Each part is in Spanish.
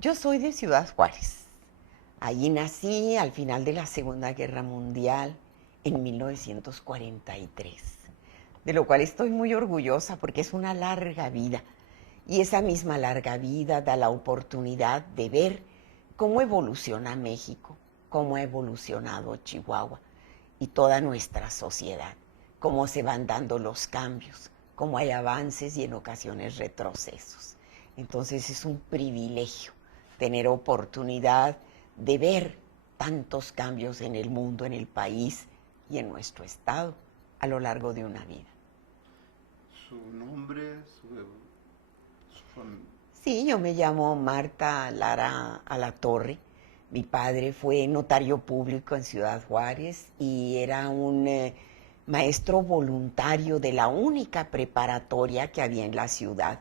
Yo soy de Ciudad Juárez. Allí nací al final de la Segunda Guerra Mundial en 1943, de lo cual estoy muy orgullosa porque es una larga vida. Y esa misma larga vida da la oportunidad de ver cómo evoluciona México, cómo ha evolucionado Chihuahua y toda nuestra sociedad, cómo se van dando los cambios, cómo hay avances y en ocasiones retrocesos. Entonces es un privilegio tener oportunidad de ver tantos cambios en el mundo, en el país y en nuestro estado a lo largo de una vida. Su nombre, su familia. Sí, yo me llamo Marta Lara Alatorre. Mi padre fue notario público en Ciudad Juárez y era un maestro voluntario de la única preparatoria que había en la ciudad.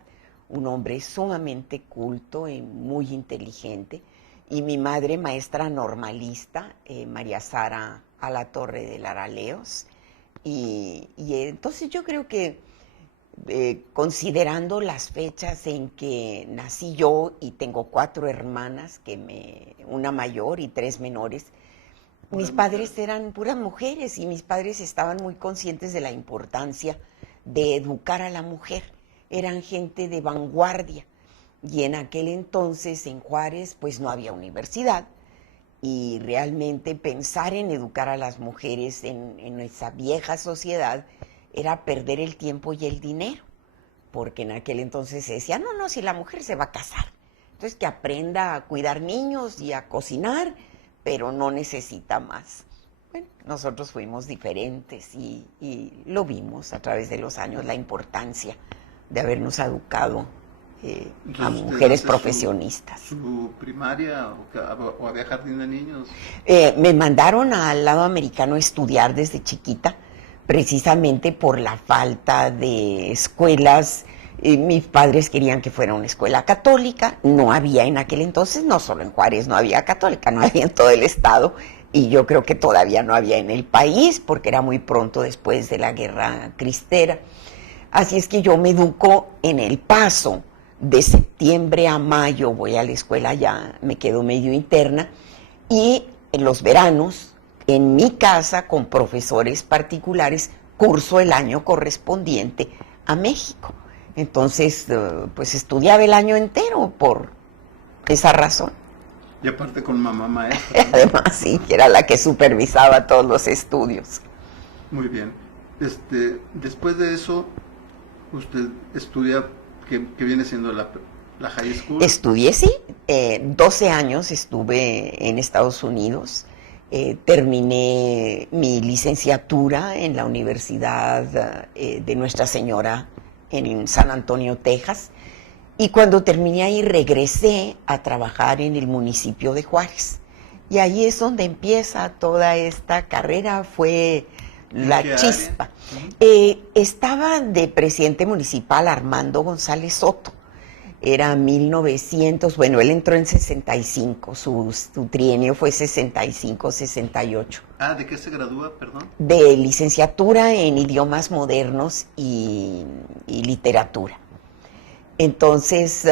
Un hombre sumamente culto y muy inteligente. Y mi madre, maestra normalista, María Sara Alatorre de Laraleos. Y entonces yo creo que considerando las fechas en que nací yo y tengo 4 hermanas, una mayor y 3 menores, mis padres eran puras mujeres y mis padres estaban muy conscientes de la importancia de educar a la mujer. Eran gente de vanguardia y en aquel entonces en Juárez pues no había universidad y realmente pensar en educar a las mujeres en esa vieja sociedad era perder el tiempo y el dinero, porque en aquel entonces se decía, no, no, si la mujer se va a casar, entonces que aprenda a cuidar niños y a cocinar, pero no necesita más. Bueno, nosotros fuimos diferentes y lo vimos a través de los años, la importancia de habernos educado a Entonces, ¿usted mujeres hace profesionistas. su primaria o había jardín de niños? Me mandaron al lado americano a estudiar desde chiquita, precisamente por la falta de escuelas. Mis padres querían que fuera una escuela católica, no había en aquel entonces, no solo en Juárez no había católica, no había en todo el estado, y yo creo que todavía no había en el país, porque era muy pronto después de la guerra cristera. Así es que yo me educo en El Paso, de septiembre a mayo voy a la escuela, ya me quedo medio interna, y en los veranos, en mi casa, con profesores particulares, curso el año correspondiente a México. Entonces, pues estudiaba el año entero por esa razón. Y aparte con mamá maestra, ¿no? Además, sí, que era la que supervisaba todos los estudios. Muy bien. Después de eso, usted estudia, que viene siendo la high school. Estudié, sí, 12 años estuve en Estados Unidos. Terminé mi licenciatura en la Universidad de Nuestra Señora en San Antonio, Texas. Y cuando terminé ahí regresé a trabajar en el municipio de Juárez. Y ahí es donde empieza toda esta carrera, fue la chispa. Estaba de presidente municipal Armando González Soto. Era 1900, bueno, él entró en 65, su trienio fue 65-68. Ah, ¿de qué se gradúa, perdón? De licenciatura en idiomas modernos y literatura. Entonces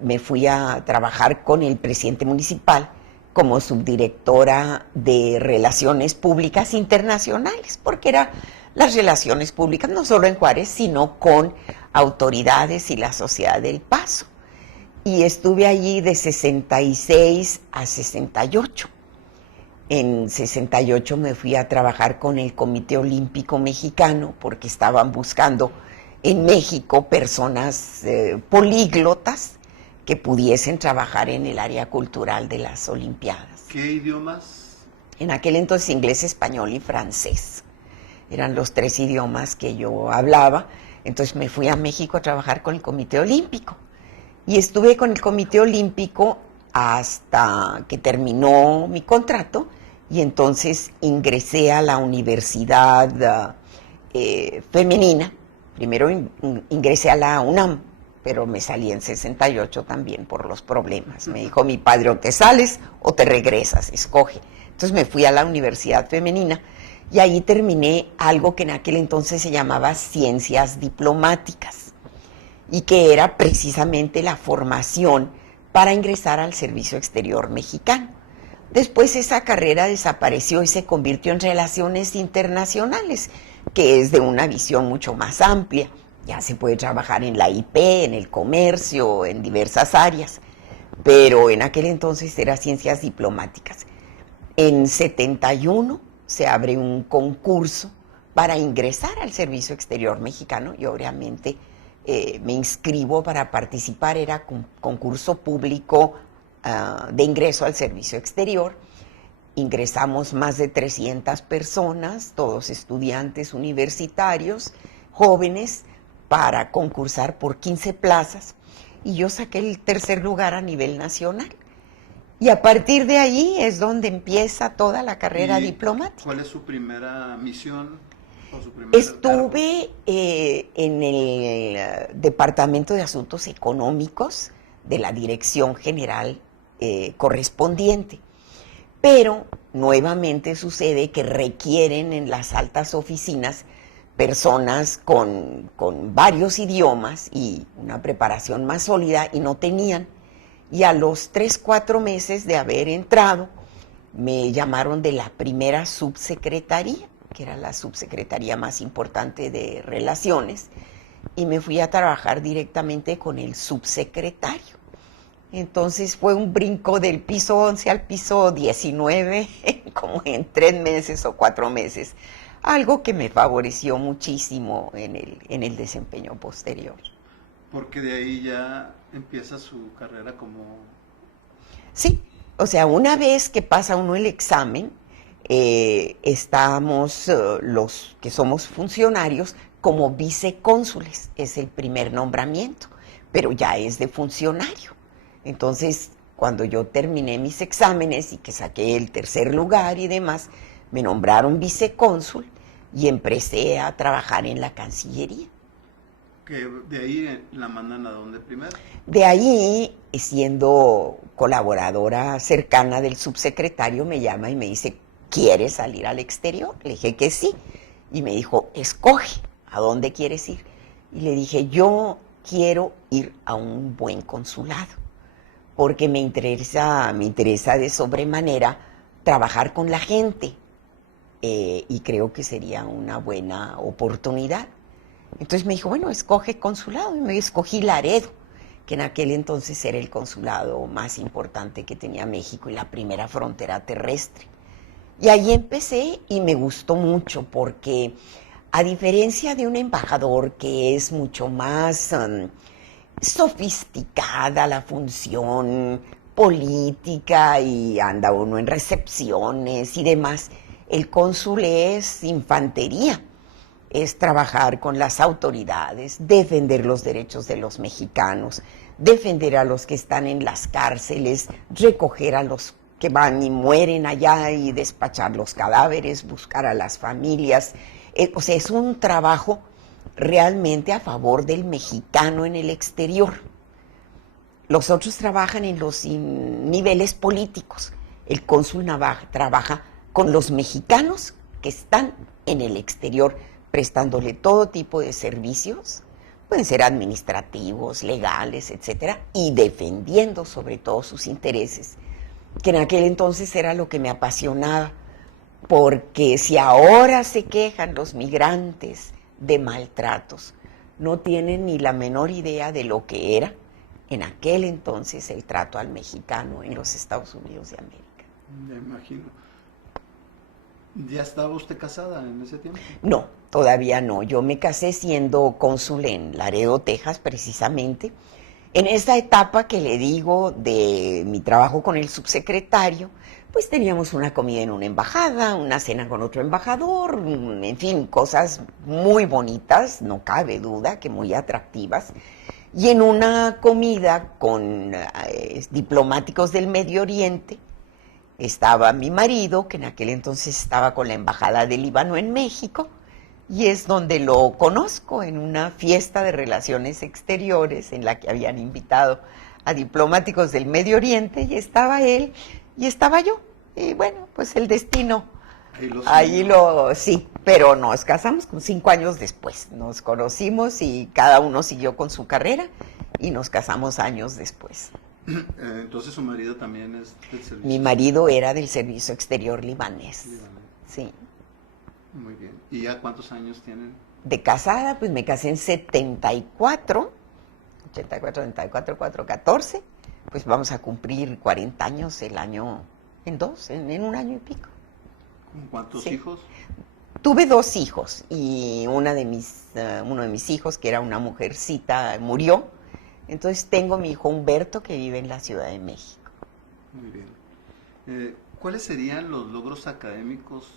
me fui a trabajar con el presidente municipal como subdirectora de Relaciones Públicas Internacionales, porque eran las relaciones públicas no solo en Juárez, sino con autoridades y la sociedad del Paso. Y estuve allí de 66 a 68. En 68 me fui a trabajar con el Comité Olímpico Mexicano porque estaban buscando en México personas políglotas que pudiesen trabajar en el área cultural de las Olimpiadas. ¿Qué idiomas? En aquel entonces inglés, español y francés. Eran los 3 idiomas que yo hablaba. Entonces me fui a México a trabajar con el Comité Olímpico. Y estuve con el Comité Olímpico hasta que terminó mi contrato y entonces ingresé a la Universidad Femenina. Primero ingresé a la UNAM, pero me salí en 68 también por los problemas. Me dijo mi padre, o te sales o te regresas, escoge. Entonces me fui a la Universidad Femenina y ahí terminé algo que en aquel entonces se llamaba Ciencias Diplomáticas y que era precisamente la formación para ingresar al Servicio Exterior Mexicano. Después esa carrera desapareció y se convirtió en Relaciones Internacionales, que es de una visión mucho más amplia. Ya se puede trabajar en la IP, en el comercio, en diversas áreas, pero en aquel entonces era Ciencias Diplomáticas. En 71 se abre un concurso para ingresar al Servicio Exterior Mexicano y obviamente me inscribo para participar. Era concurso público de ingreso al Servicio Exterior. Ingresamos más de 300 personas, todos estudiantes universitarios, jóvenes, para concursar por 15 plazas, y yo saqué el tercer lugar a nivel nacional. Y a partir de ahí es donde empieza toda la carrera diplomática. ¿Cuál es su primera misión o su primer Estuve en el Departamento de Asuntos Económicos de la Dirección General correspondiente. Pero nuevamente sucede que requieren en las altas oficinas personas con varios idiomas y una preparación más sólida, y no tenían. Y a los 3, 4 meses de haber entrado, me llamaron de la primera subsecretaría, que era la subsecretaría más importante de Relaciones, y me fui a trabajar directamente con el subsecretario. Entonces fue un brinco del piso 11 al piso 19, como en 3 meses o 4 meses. Algo que me favoreció muchísimo en el desempeño posterior. Porque de ahí ya empieza su carrera como... Sí, o sea, una vez que pasa uno el examen, estamos los que somos funcionarios como vicecónsules, es el primer nombramiento, pero ya es de funcionario. Entonces, cuando yo terminé mis exámenes y que saqué el tercer lugar y demás, me nombraron vicecónsul y empecé a trabajar en la Cancillería. ¿Que de ahí la mandan a dónde primero? De ahí, siendo colaboradora cercana del subsecretario, me llama y me dice, ¿quieres salir al exterior? Le dije que sí. Y me dijo, escoge, ¿a dónde quieres ir? Y le dije, yo quiero ir a un buen consulado, porque me interesa de sobremanera trabajar con la gente. Y creo que sería una buena oportunidad. Entonces me dijo, bueno, escoge consulado. Y me escogí Laredo, que en aquel entonces era el consulado más importante que tenía México y la primera frontera terrestre. Y ahí empecé y me gustó mucho porque, a diferencia de un embajador que es mucho más sofisticada la función política y anda uno en recepciones y demás, el cónsul es infantería, es trabajar con las autoridades, defender los derechos de los mexicanos, defender a los que están en las cárceles, recoger a los que van y mueren allá y despachar los cadáveres, buscar a las familias. O sea, es un trabajo realmente a favor del mexicano en el exterior. Los otros trabajan en los niveles políticos. El cónsul trabaja con los mexicanos que están en el exterior, prestándole todo tipo de servicios, pueden ser administrativos, legales, etcétera, y defendiendo sobre todo sus intereses, que en aquel entonces era lo que me apasionaba, porque si ahora se quejan los migrantes de maltratos, no tienen ni la menor idea de lo que era en aquel entonces el trato al mexicano en los Estados Unidos de América. Me imagino. ¿Ya estaba usted casada en ese tiempo? No, todavía no. Yo me casé siendo cónsul en Laredo, Texas, precisamente. En esta etapa que le digo de mi trabajo con el subsecretario, pues teníamos una comida en una embajada, una cena con otro embajador, en fin, cosas muy bonitas, no cabe duda que muy atractivas. Y en una comida con diplomáticos del Medio Oriente, estaba mi marido, que en aquel entonces estaba con la Embajada del Líbano en México, y es donde lo conozco, en una fiesta de relaciones exteriores en la que habían invitado a diplomáticos del Medio Oriente, y estaba él y estaba yo. Y bueno, pues el destino, sí, pero nos casamos 5 años después. Nos conocimos y cada uno siguió con su carrera y nos casamos años después. Entonces su marido también es del servicio. Mi marido era del Servicio Exterior libanés. Libanés. Sí. Muy bien. ¿Y ya cuántos años tienen? De casada, pues me casé en 74, 84, 74, 4, 14. Pues vamos a cumplir 40 años el año, en un año y pico. ¿Con cuántos Sí. hijos? Tuve 2 hijos y uno de mis hijos, que era una mujercita, murió. Entonces tengo mi hijo Humberto, que vive en la Ciudad de México. Muy bien. ¿Cuáles serían los logros académicos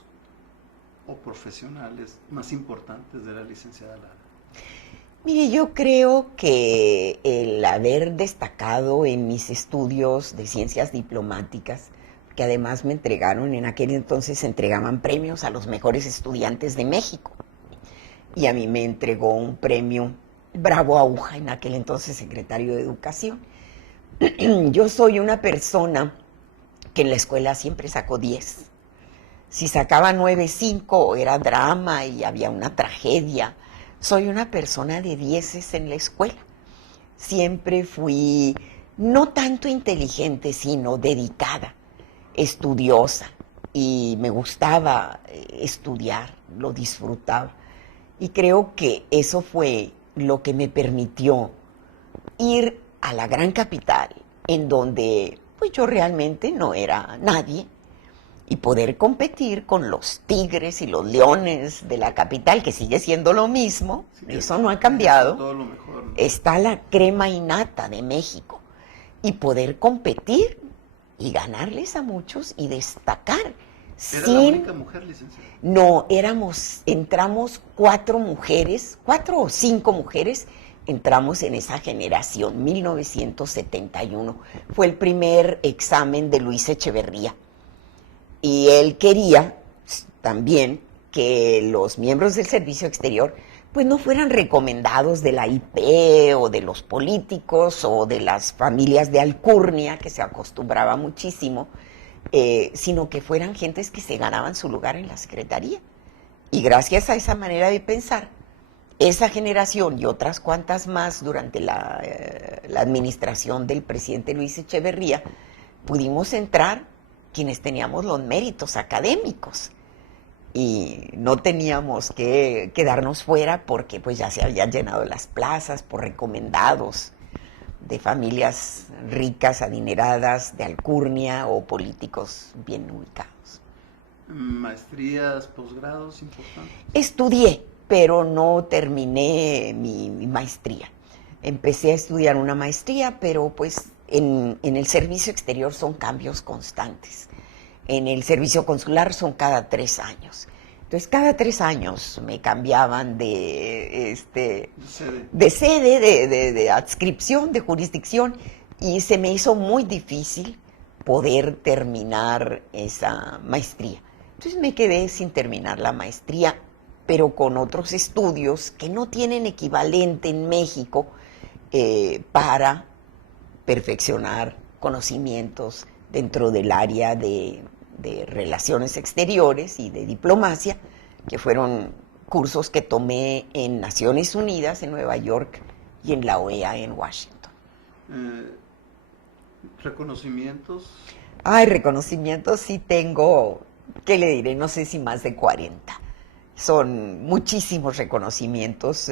o profesionales más importantes de la licenciada Lara? Mire, yo creo que el haber destacado en mis estudios de ciencias diplomáticas, que además me entregaron, en aquel entonces se entregaban premios a los mejores estudiantes de México, y a mí me entregó un premio Bravo Aguja, en aquel entonces secretario de Educación. Yo soy una persona que en la escuela siempre sacó 10. Si sacaba 9.5 era drama y había una tragedia. Soy una persona de 10 en la escuela. Siempre fui no tanto inteligente, sino dedicada, estudiosa, y me gustaba estudiar, lo disfrutaba. Y creo que eso fue lo que me permitió ir a la gran capital, en donde pues yo realmente no era nadie, y poder competir con los tigres y los leones de la capital, que sigue siendo lo mismo, Sí, eso no ha cambiado. todo lo mejor, ¿no? Está la crema innata de México, y poder competir y ganarles a muchos y destacar. ¿Era la única mujer, licenciada? No, entramos 4 mujeres, 4 o 5 mujeres, entramos en esa generación, 1971. Fue el primer examen de Luis Echeverría. Y él quería también que los miembros del servicio exterior pues no fueran recomendados de la IP o de los políticos o de las familias de alcurnia, que se acostumbraba muchísimo, sino que fueran gentes que se ganaban su lugar en la secretaría. Y gracias a esa manera de pensar, esa generación y otras cuantas más durante la administración del presidente Luis Echeverría, pudimos entrar quienes teníamos los méritos académicos, y no teníamos que quedarnos fuera porque pues ya se habían llenado las plazas por recomendados de familias ricas, adineradas, de alcurnia o políticos bien ubicados. ¿Maestrías, posgrados importantes? Estudié, pero no terminé mi maestría. Empecé a estudiar una maestría, pero pues en el servicio exterior son cambios constantes. En el servicio consular son cada 3 años. Entonces, cada 3 años me cambiaban de sede, de adscripción, de jurisdicción, y se me hizo muy difícil poder terminar esa maestría. Entonces me quedé sin terminar la maestría, pero con otros estudios que no tienen equivalente en México para perfeccionar conocimientos dentro del área de relaciones exteriores y de diplomacia, que fueron cursos que tomé en Naciones Unidas, en Nueva York, y en la OEA en Washington. ¿Reconocimientos? Ay, reconocimientos sí tengo, ¿qué le diré? No sé si más de 40. Son muchísimos reconocimientos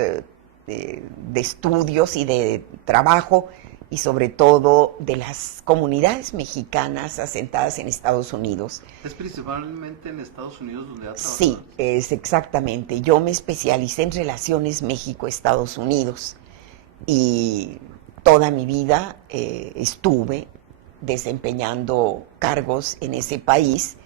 de estudios y de trabajo, y sobre todo de las comunidades mexicanas asentadas en Estados Unidos. ¿Es principalmente en Estados Unidos donde ha trabajado? Sí, es exactamente. Yo me especialicé en relaciones México-Estados Unidos, y toda mi vida estuve desempeñando cargos en ese país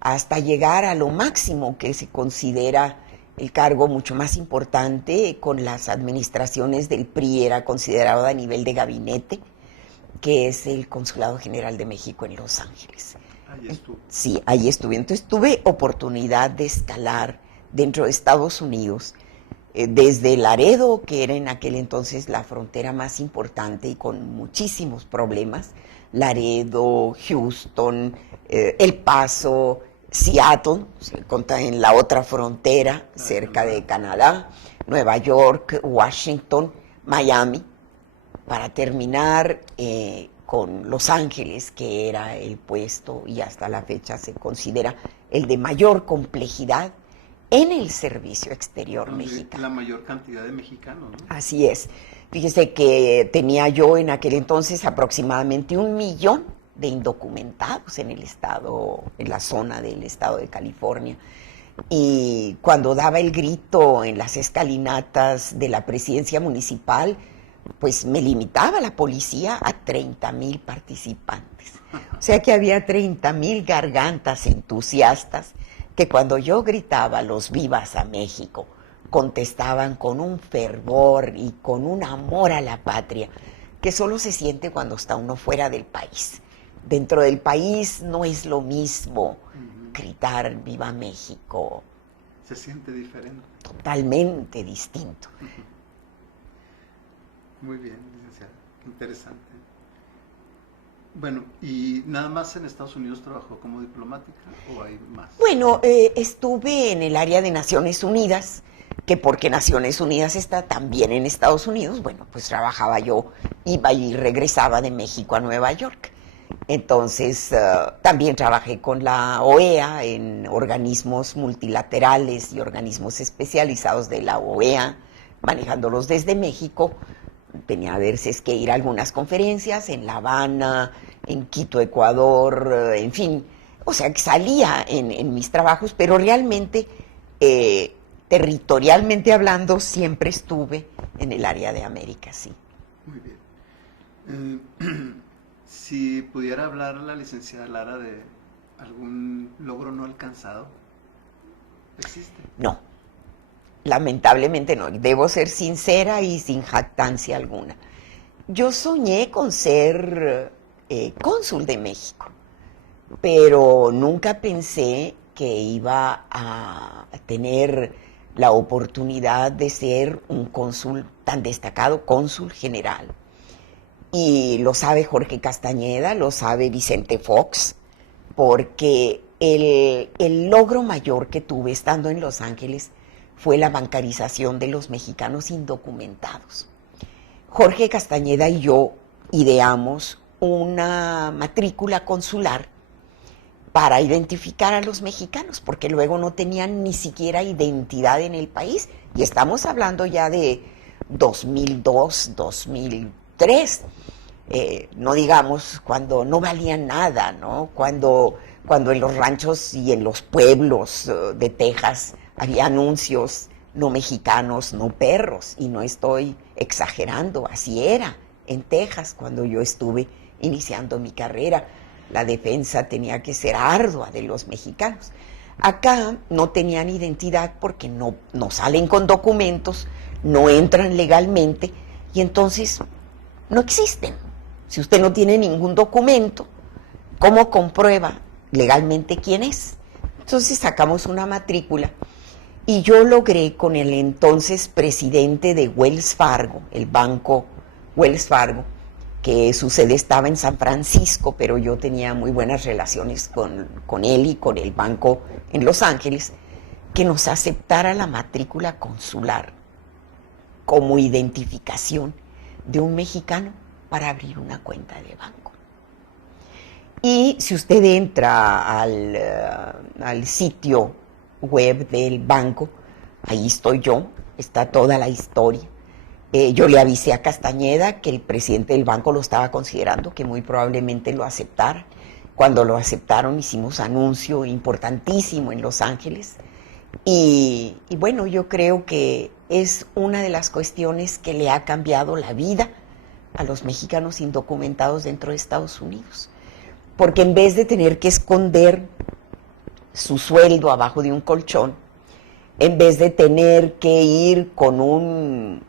hasta llegar a lo máximo que se considera el cargo mucho más importante. Con las administraciones del PRI era considerado a nivel de gabinete, que es el Consulado General de México en Los Ángeles. Ahí estuvo. Sí, ahí estuve. Entonces tuve oportunidad de escalar dentro de Estados Unidos, desde Laredo, que era en aquel entonces la frontera más importante y con muchísimos problemas, Laredo, Houston, El Paso, Seattle, en la otra frontera, cerca de Canadá, Nueva York, Washington, Miami, para terminar con Los Ángeles, que era el puesto y hasta la fecha se considera el de mayor complejidad en el servicio exterior mexicano. La mayor cantidad de mexicanos, ¿no? Así es. Fíjese que tenía yo en aquel entonces aproximadamente 1 millón de indocumentados en el estado, en la zona del estado de California. Y cuando daba el grito en las escalinatas de la presidencia municipal, pues me limitaba la policía a 30,000 participantes. O sea que había 30,000 gargantas entusiastas que cuando yo gritaba los vivas a México, contestaban con un fervor y con un amor a la patria que solo se siente cuando está uno fuera del país. Dentro del país no es lo mismo gritar viva México. Se siente diferente. Totalmente distinto. Muy bien, licenciada. Qué interesante. Bueno, ¿y nada más en Estados Unidos trabajó como diplomática o hay más? Bueno, estuve en el área de Naciones Unidas, que porque Naciones Unidas está también en Estados Unidos, bueno, pues trabajaba yo, iba y regresaba de México a Nueva York. Entonces, también trabajé con la OEA en organismos multilaterales y organismos especializados de la OEA, manejándolos desde México. Tenía a veces que ir a algunas conferencias en La Habana, en Quito, Ecuador, en fin. O sea, que salía en mis trabajos, pero realmente, territorialmente hablando, siempre estuve en el área de América, sí. Muy bien. Si pudiera hablar la licenciada Lara de algún logro no alcanzado, ¿existe? No, lamentablemente no. Debo ser sincera y sin jactancia alguna. Yo soñé con ser cónsul de México, pero nunca pensé que iba a tener la oportunidad de ser un cónsul tan destacado, cónsul general. Y lo sabe Jorge Castañeda, lo sabe Vicente Fox, porque el logro mayor que tuve estando en Los Ángeles fue la bancarización de los mexicanos indocumentados. Jorge Castañeda y yo ideamos una matrícula consular para identificar a los mexicanos, porque luego no tenían ni siquiera identidad en el país, y estamos hablando ya de 2002, 2003, no digamos cuando no valían nada, ¿no? Cuando en los ranchos y en los pueblos de Texas había anuncios: no mexicanos, no perros, y no estoy exagerando, así era en Texas cuando yo estuve iniciando mi carrera. La defensa tenía que ser ardua de los mexicanos. Acá no tenían identidad porque no salen con documentos, no entran legalmente y entonces no existen. Si usted no tiene ningún documento, ¿cómo comprueba legalmente quién es? Entonces sacamos una matrícula y yo logré con el entonces presidente de Wells Fargo, el banco Wells Fargo, que su sede estaba en San Francisco, pero yo tenía muy buenas relaciones con él y con el banco en Los Ángeles, que nos aceptara la matrícula consular como identificación de un mexicano para abrir una cuenta de banco. Y si usted entra al sitio web del banco, ahí estoy yo, está toda la historia. Yo le avisé a Castañeda que el presidente del banco lo estaba considerando, que muy probablemente lo aceptara. Cuando lo aceptaron hicimos anuncio importantísimo en Los Ángeles. Y bueno, yo creo que es una de las cuestiones que le ha cambiado la vida a los mexicanos indocumentados dentro de Estados Unidos. Porque en vez de tener que esconder su sueldo abajo de un colchón, en vez de tener que ir con un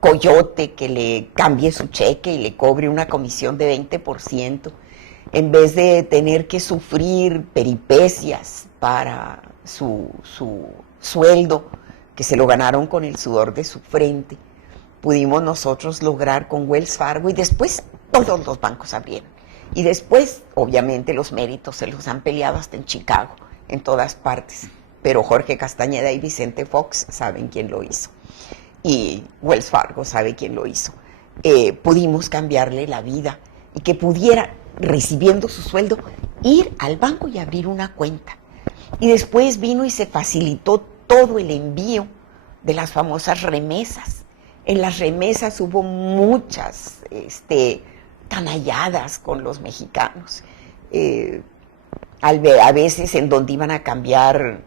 coyote que le cambie su cheque y le cobre una comisión de 20%, en vez de tener que sufrir peripecias para su sueldo, que se lo ganaron con el sudor de su frente, pudimos nosotros lograr con Wells Fargo, y después todos los bancos abrieron. Y después, obviamente, los méritos se los han peleado hasta en Chicago, en todas partes. Pero Jorge Castañeda y Vicente Fox saben quién lo hizo. Y Wells Fargo sabe quién lo hizo. Pudimos cambiarle la vida y que pudiera, recibiendo su sueldo, ir al banco y abrir una cuenta. Y después vino y se facilitó todo el envío de las famosas remesas. En las remesas hubo muchas canalladas con los mexicanos. A veces en donde iban a cambiar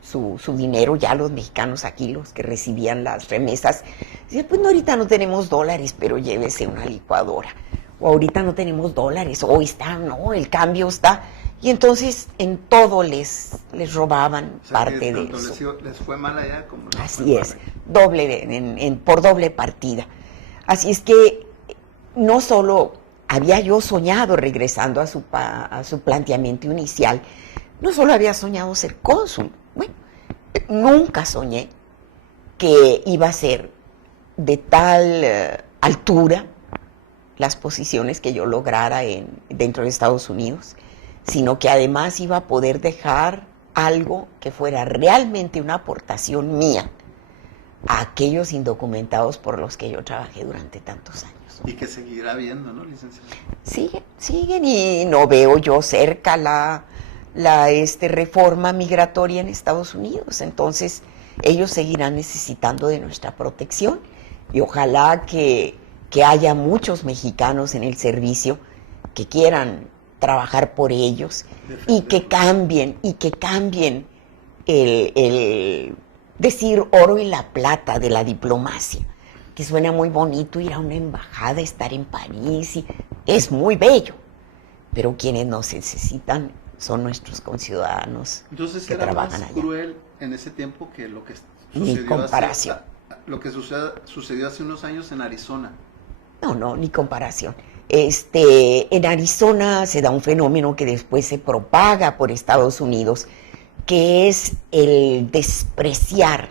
su dinero, ya los mexicanos aquí, los que recibían las remesas, decían, pues no, ahorita no tenemos dólares, pero llévese una licuadora. O ahorita no tenemos dólares, o está, no, el cambio está. Y entonces en todo les robaban, o sea, parte de eso. Les fue mal allá como así es, por doble partida. Así es que no solo había yo soñado, regresando a su planteamiento inicial, no solo había soñado ser cónsul, bueno, nunca soñé que iba a ser de tal altura las posiciones que yo lograra dentro de Estados Unidos, sino que además iba a poder dejar algo que fuera realmente una aportación mía a aquellos indocumentados por los que yo trabajé durante tantos años. Y que seguirá habiendo, ¿no, licenciada? Siguen y no veo yo cerca la reforma migratoria en Estados Unidos. Entonces, ellos seguirán necesitando de nuestra protección y ojalá que haya muchos mexicanos en el servicio que quieran trabajar por ellos y que cambien el decir oro y la plata de la diplomacia, que suena muy bonito ir a una embajada, estar en París, y es muy bello, pero quienes nos necesitan son nuestros conciudadanos. Entonces, que trabajan allá. ¿Entonces era más cruel en ese tiempo que lo que sucedió ni comparación. Lo que sucedió hace unos años en Arizona? No, ni comparación. En Arizona se da un fenómeno que después se propaga por Estados Unidos, que es el despreciar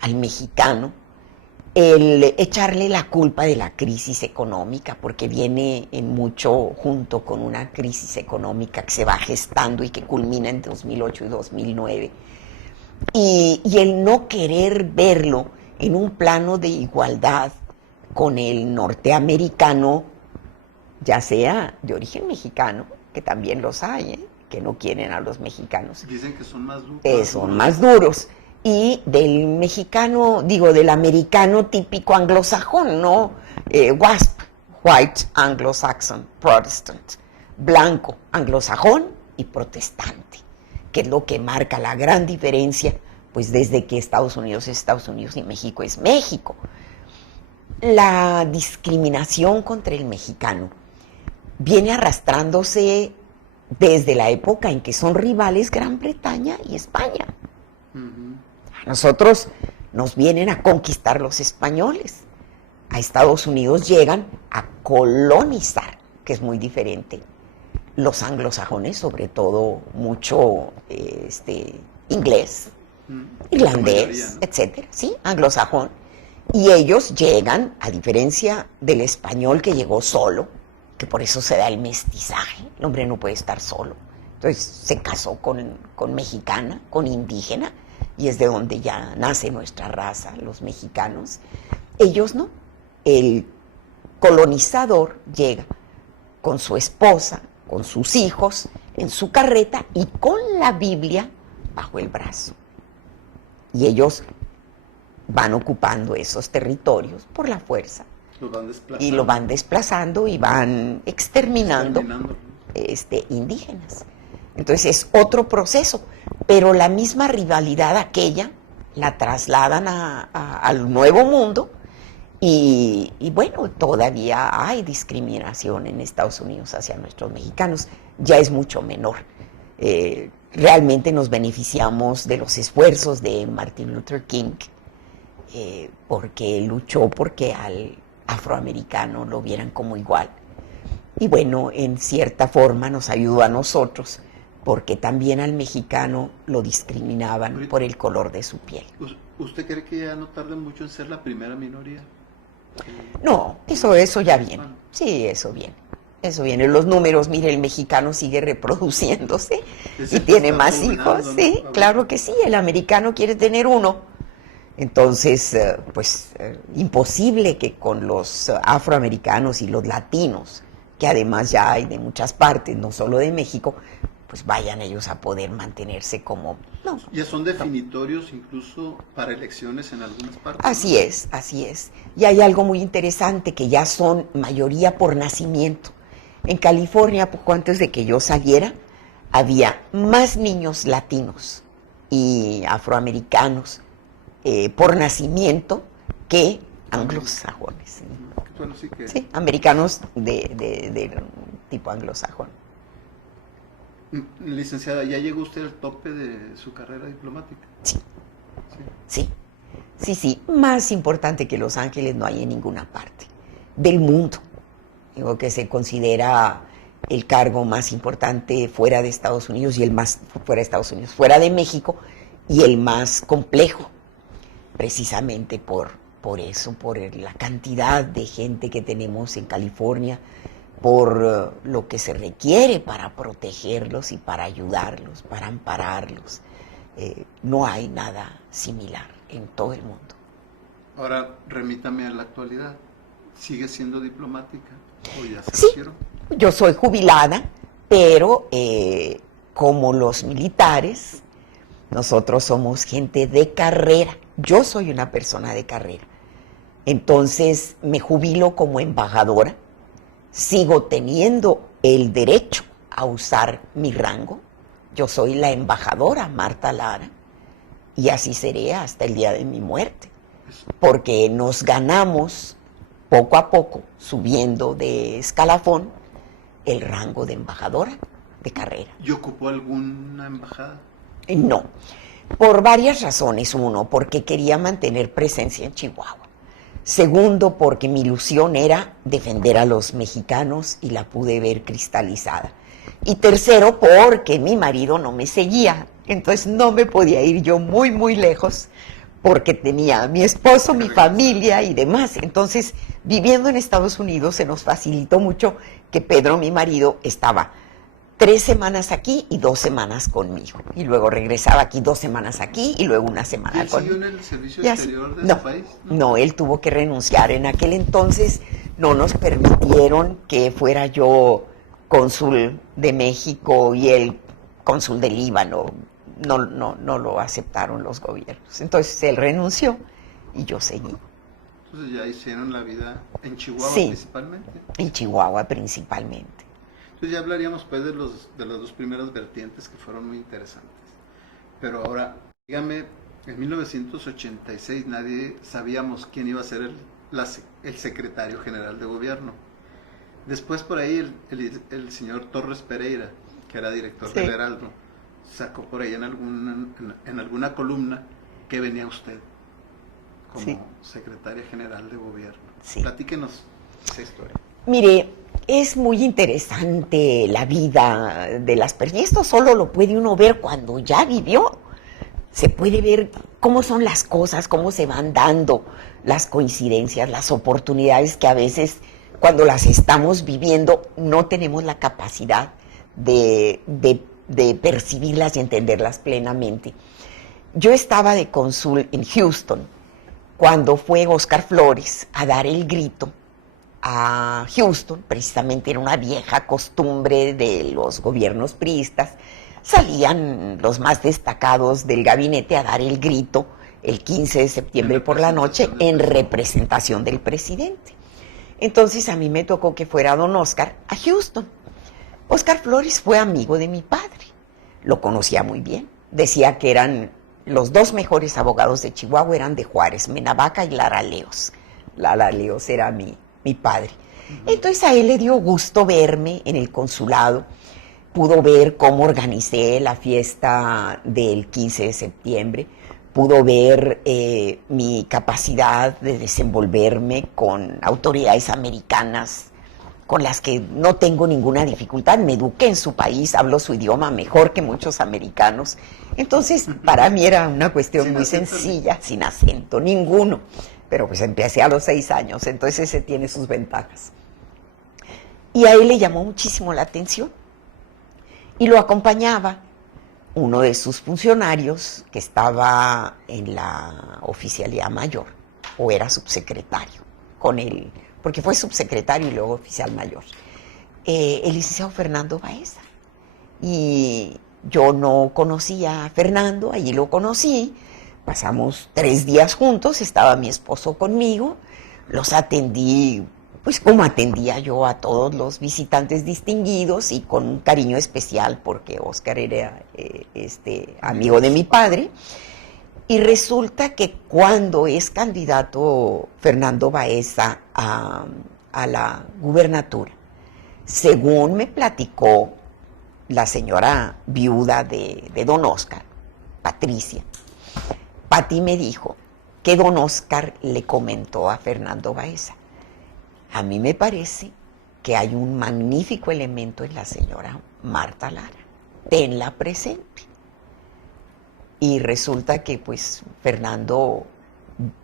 al mexicano, el echarle la culpa de la crisis económica, porque viene en mucho junto con una crisis económica que se va gestando y que culmina en 2008 y 2009. Y el no querer verlo en un plano de igualdad con el norteamericano, ya sea de origen mexicano, que también los hay, que no quieren a los mexicanos. Dicen que son más duros. Son más duros. Y del mexicano, del americano típico anglosajón, ¿no? WASP, White Anglo-Saxon Protestant, blanco, anglosajón y protestante, que es lo que marca la gran diferencia, pues desde que Estados Unidos es Estados Unidos y México es México. La discriminación contra el mexicano viene arrastrándose desde la época en que son rivales Gran Bretaña y España. Uh-huh. A nosotros nos vienen a conquistar los españoles. A Estados Unidos llegan a colonizar, que es muy diferente. Los anglosajones, sobre todo, mucho inglés, irlandés, mayoría, ¿no? Etcétera, ¿sí? Anglosajón. Y ellos llegan, a diferencia del español que llegó solo, que por eso se da el mestizaje, el hombre no puede estar solo. Entonces se casó con mexicana, con indígena, y es de donde ya nace nuestra raza, los mexicanos. Ellos no. El colonizador llega con su esposa, con sus hijos, en su carreta y con la Biblia bajo el brazo. Y ellos van ocupando esos territorios por la fuerza. Y lo van desplazando y van exterminando indígenas. Entonces es otro proceso, pero la misma rivalidad aquella la trasladan al nuevo mundo y bueno, todavía hay discriminación en Estados Unidos hacia nuestros mexicanos, ya es mucho menor. Realmente nos beneficiamos de los esfuerzos de Martin Luther King, porque luchó porque al afroamericano lo vieran como igual. Y bueno, en cierta forma nos ayudó a nosotros, porque también al mexicano lo discriminaban por el color de su piel. ¿Usted cree que ya no tarde mucho en ser la primera minoría? No, eso ya viene. Sí, eso viene. Eso viene. Los números, mire, el mexicano sigue reproduciéndose y tiene más hijos. ¿No? Sí, claro que sí. El americano quiere tener uno. Entonces, imposible que con los afroamericanos y los latinos que además ya hay de muchas partes, no solo de México, pues vayan ellos a poder mantenerse como... No, ya son definitorios incluso para elecciones en algunas partes. Así ¿no? es, así es. Y hay algo muy interesante, que ya son mayoría por nacimiento. En California, poco antes de que yo saliera, había más niños latinos y afroamericanos por nacimiento que anglosajones. Bueno, sí que... Sí, americanos de tipo anglosajón. Licenciada, ¿ya llegó usted al tope de su carrera diplomática? Sí, sí, sí, sí. Más importante que Los Ángeles no hay en ninguna parte del mundo. Digo que se considera el cargo más importante fuera de Estados Unidos y el más fuera de Estados Unidos, fuera de México, y el más complejo, precisamente por eso, por la cantidad de gente que tenemos en California, por lo que se requiere para protegerlos y para ayudarlos, para ampararlos. No hay nada similar en todo el mundo. Ahora, remítame a la actualidad. ¿Sigue siendo diplomática o ya se Sí, retiró? yo soy jubilada, pero como los militares, nosotros somos gente de carrera. Yo soy una persona de carrera. Entonces me jubilo como embajadora. Sigo teniendo el derecho a usar mi rango. Yo soy la embajadora Marta Lara y así seré hasta el día de mi muerte, porque nos ganamos poco a poco, subiendo de escalafón, el rango de embajadora de carrera. ¿Y ocupó alguna embajada? No, por varias razones. Uno, porque quería mantener presencia en Chihuahua. Segundo, porque mi ilusión era defender a los mexicanos y la pude ver cristalizada. Y tercero, porque mi marido no me seguía, entonces no me podía ir yo muy, muy lejos, porque tenía a mi esposo, mi familia y demás. Entonces, viviendo en Estados Unidos se nos facilitó mucho que Pedro, mi marido, estaba 3 semanas aquí y 2 semanas conmigo. Y luego regresaba aquí 2 semanas aquí y luego una semana ¿Y conmigo. él siguió en el servicio Ya sí. exterior de No, su país? no, él tuvo que renunciar. En aquel entonces no nos permitieron que fuera yo cónsul de México y él cónsul del Líbano. No lo aceptaron los gobiernos. Entonces él renunció y yo seguí. Entonces ya hicieron la vida en Chihuahua Sí, principalmente. en Chihuahua principalmente. Entonces ya hablaríamos pues de las dos primeras vertientes que fueron muy interesantes. Pero ahora, dígame, en 1986 nadie sabíamos quién iba a ser el secretario general de gobierno. Después por ahí el señor Torres Pereira, que era director del Heraldo, sacó por ahí en alguna columna que venía usted como secretaria general de gobierno. Sí. Platíquenos esa historia. Mire, es muy interesante la vida de las personas. Y esto solo lo puede uno ver cuando ya vivió. Se puede ver cómo son las cosas, cómo se van dando las coincidencias, las oportunidades que a veces cuando las estamos viviendo no tenemos la capacidad de percibirlas y entenderlas plenamente. Yo estaba de cónsul en Houston cuando fue Óscar Flores a dar el grito a Houston. Precisamente era una vieja costumbre de los gobiernos priistas. Salían los más destacados del gabinete a dar el grito el 15 de septiembre por la noche en representación del presidente. Entonces a mí me tocó que fuera don Óscar a Houston. Óscar Flores fue amigo de mi padre, lo conocía muy bien. Decía que eran los 2 mejores abogados de Chihuahua, eran de Juárez, Menavaca y Lara Leos. Lara Leos era mi padre. Entonces a él le dio gusto verme en el consulado. Pudo ver cómo organicé la fiesta del 15 de septiembre, pudo ver mi capacidad de desenvolverme con autoridades americanas con las que no tengo ninguna dificultad. Me eduqué en su país, hablo su idioma mejor que muchos americanos. Entonces, para mí era una cuestión muy sencilla, sin acento ninguno. Pero pues empecé a los 6 años, entonces ese tiene sus ventajas. Y a él le llamó muchísimo la atención. Y lo acompañaba uno de sus funcionarios que estaba en la oficialía mayor, o era subsecretario, con él, porque fue subsecretario y luego oficial mayor. el licenciado Fernando Baeza. Y yo no conocía a Fernando, allí lo conocí, pasamos 3 días juntos, estaba mi esposo conmigo, los atendí, pues como atendía yo a todos los visitantes distinguidos y con un cariño especial porque Óscar era amigo de mi padre. Y resulta que cuando es candidato Fernando Baeza a la gubernatura, según me platicó la señora viuda de don Óscar, Patricia, Pati me dijo que don Óscar le comentó a Fernando Baeza: a mí me parece que hay un magnífico elemento en la señora Marta Lara, tenla presente. Y resulta que pues Fernando,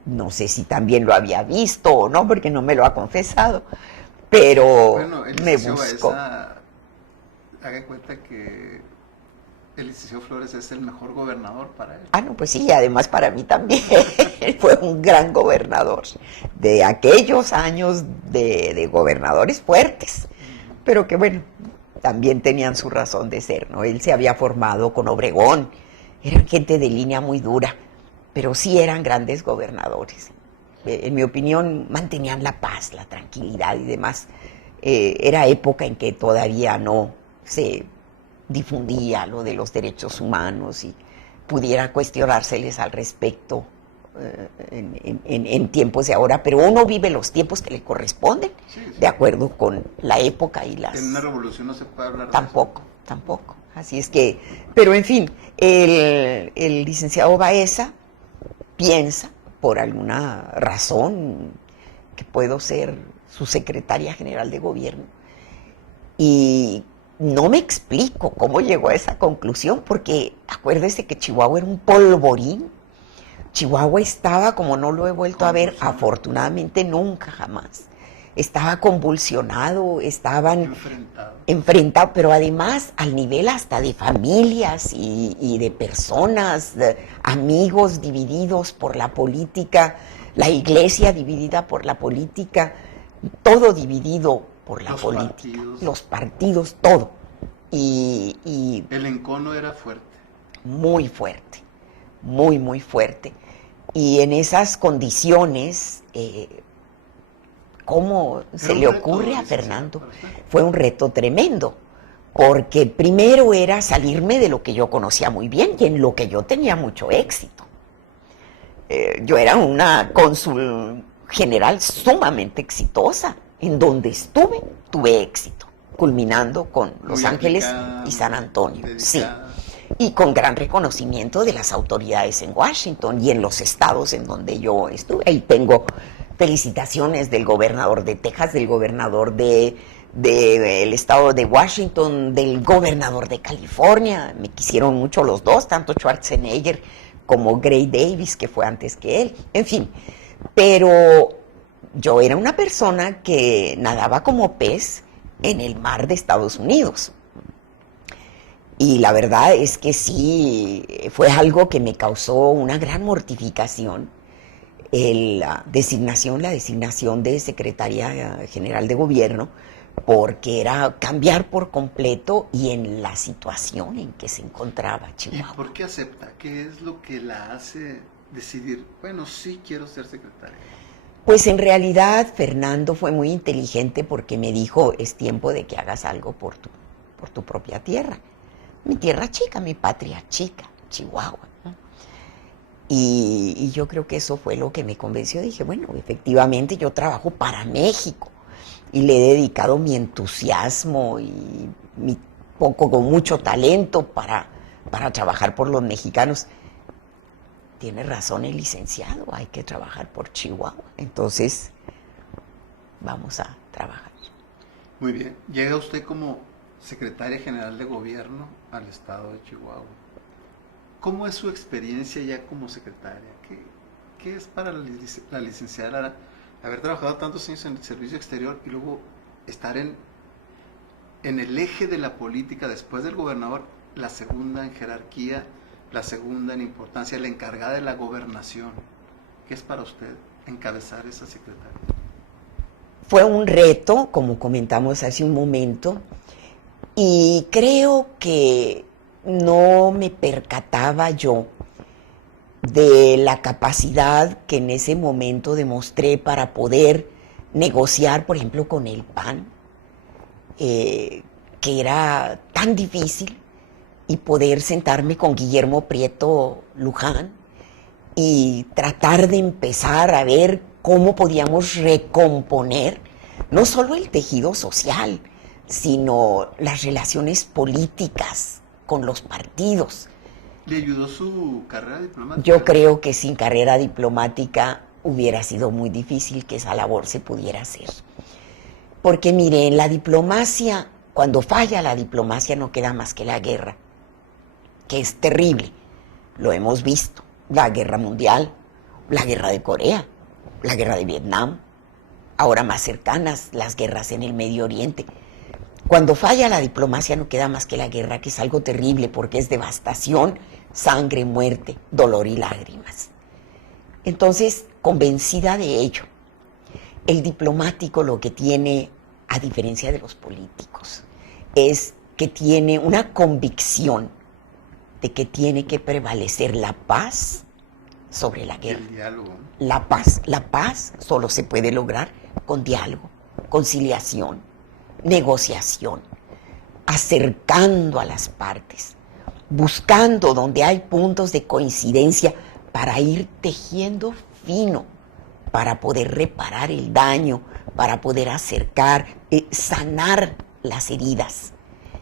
no sé si también lo había visto o no, porque no me lo ha confesado, pero bueno, me buscó. Haga cuenta que el licenciado Flores es el mejor gobernador para él. Ah, no, pues sí, además para mí también. Fue un gran gobernador de aquellos años de gobernadores fuertes, pero que bueno, también tenían su razón de ser, ¿no? Él se había formado con Obregón, eran gente de línea muy dura, pero sí eran grandes gobernadores. En mi opinión, mantenían la paz, la tranquilidad y demás. Era época en que todavía no se difundía lo de los derechos humanos y pudiera cuestionárseles al respecto en tiempos de ahora, pero uno vive los tiempos que le corresponden, Sí, sí. de acuerdo con la época y las... En una revolución no se puede hablar tampoco, de eso. Tampoco. Así es que, pero en fin, el licenciado Baeza piensa, por alguna razón, que puedo ser su secretaria general de gobierno. Y no me explico cómo llegó a esa conclusión, porque acuérdese que Chihuahua era un polvorín. Chihuahua estaba, como no lo he vuelto a ver, afortunadamente nunca, jamás. Estaba convulsionado, estaban enfrentados, pero además al nivel hasta de familias y de personas, de amigos divididos por la política, la iglesia dividida por la política, todo dividido por la política, los partidos, todo. Y el encono era fuerte. Muy fuerte, muy, muy fuerte. Y en esas condiciones, ¿cómo se le ocurre a Fernando? Fue un reto tremendo, porque primero era salirme de lo que yo conocía muy bien y en lo que yo tenía mucho éxito. Yo era una cónsul general sumamente exitosa. En donde estuve, tuve éxito, culminando con Los Ángeles y San Antonio. Sí. Y con gran reconocimiento de las autoridades en Washington y en los estados en donde yo estuve. Ahí tengo felicitaciones del gobernador de Texas, del gobernador del estado de Washington, del gobernador de California. Me quisieron mucho los dos, tanto Schwarzenegger como Gray Davis, que fue antes que él. En fin, pero yo era una persona que nadaba como pez en el mar de Estados Unidos. Y la verdad es que sí, fue algo que me causó una gran mortificación, la designación de secretaria general de gobierno, porque era cambiar por completo y en la situación en que se encontraba Chihuahua. ¿Y por qué acepta? ¿Qué es lo que la hace decidir, bueno, sí quiero ser secretaria? Pues en realidad Fernando fue muy inteligente porque me dijo, es tiempo de que hagas algo por tu propia tierra. Mi tierra chica, mi patria chica, Chihuahua, ¿no? Y yo creo que eso fue lo que me convenció. Dije, bueno, efectivamente yo trabajo para México y le he dedicado mi entusiasmo y con mucho talento para trabajar por los mexicanos. Tiene razón el licenciado, hay que trabajar por Chihuahua. Entonces, vamos a trabajar. Muy bien. Llega usted como secretaria general de gobierno al estado de Chihuahua. ¿Cómo es su experiencia ya como secretaria? ¿Qué es para la licenciada Lara haber trabajado tantos años en el servicio exterior y luego estar en el eje de la política después del gobernador, la segunda en jerarquía, la segunda en importancia, la encargada de la gobernación? ¿Qué es para usted encabezar esa secretaría? Fue un reto, como comentamos hace un momento, y creo que no me percataba yo de la capacidad que en ese momento demostré para poder negociar, por ejemplo, con el PAN, que era tan difícil, y poder sentarme con Guillermo Prieto Luján y tratar de empezar a ver cómo podíamos recomponer no solo el tejido social, sino las relaciones políticas con los partidos. ¿Le ayudó su carrera diplomática? Yo creo que sin carrera diplomática hubiera sido muy difícil que esa labor se pudiera hacer. Porque mire, en la diplomacia, cuando falla la diplomacia no queda más que la guerra, que es terrible. Lo hemos visto. La guerra mundial, la guerra de Corea, la guerra de Vietnam, ahora más cercanas, las guerras en el Medio Oriente. Cuando falla la diplomacia no queda más que la guerra, que es algo terrible porque es devastación, sangre, muerte, dolor y lágrimas. Entonces, convencida de ello, el diplomático lo que tiene, a diferencia de los políticos, es que tiene una convicción de que tiene que prevalecer la paz sobre la guerra. El diálogo. La paz solo se puede lograr con diálogo, conciliación, negociación, acercando a las partes, buscando donde hay puntos de coincidencia para ir tejiendo fino, para poder reparar el daño, para poder acercar, sanar las heridas.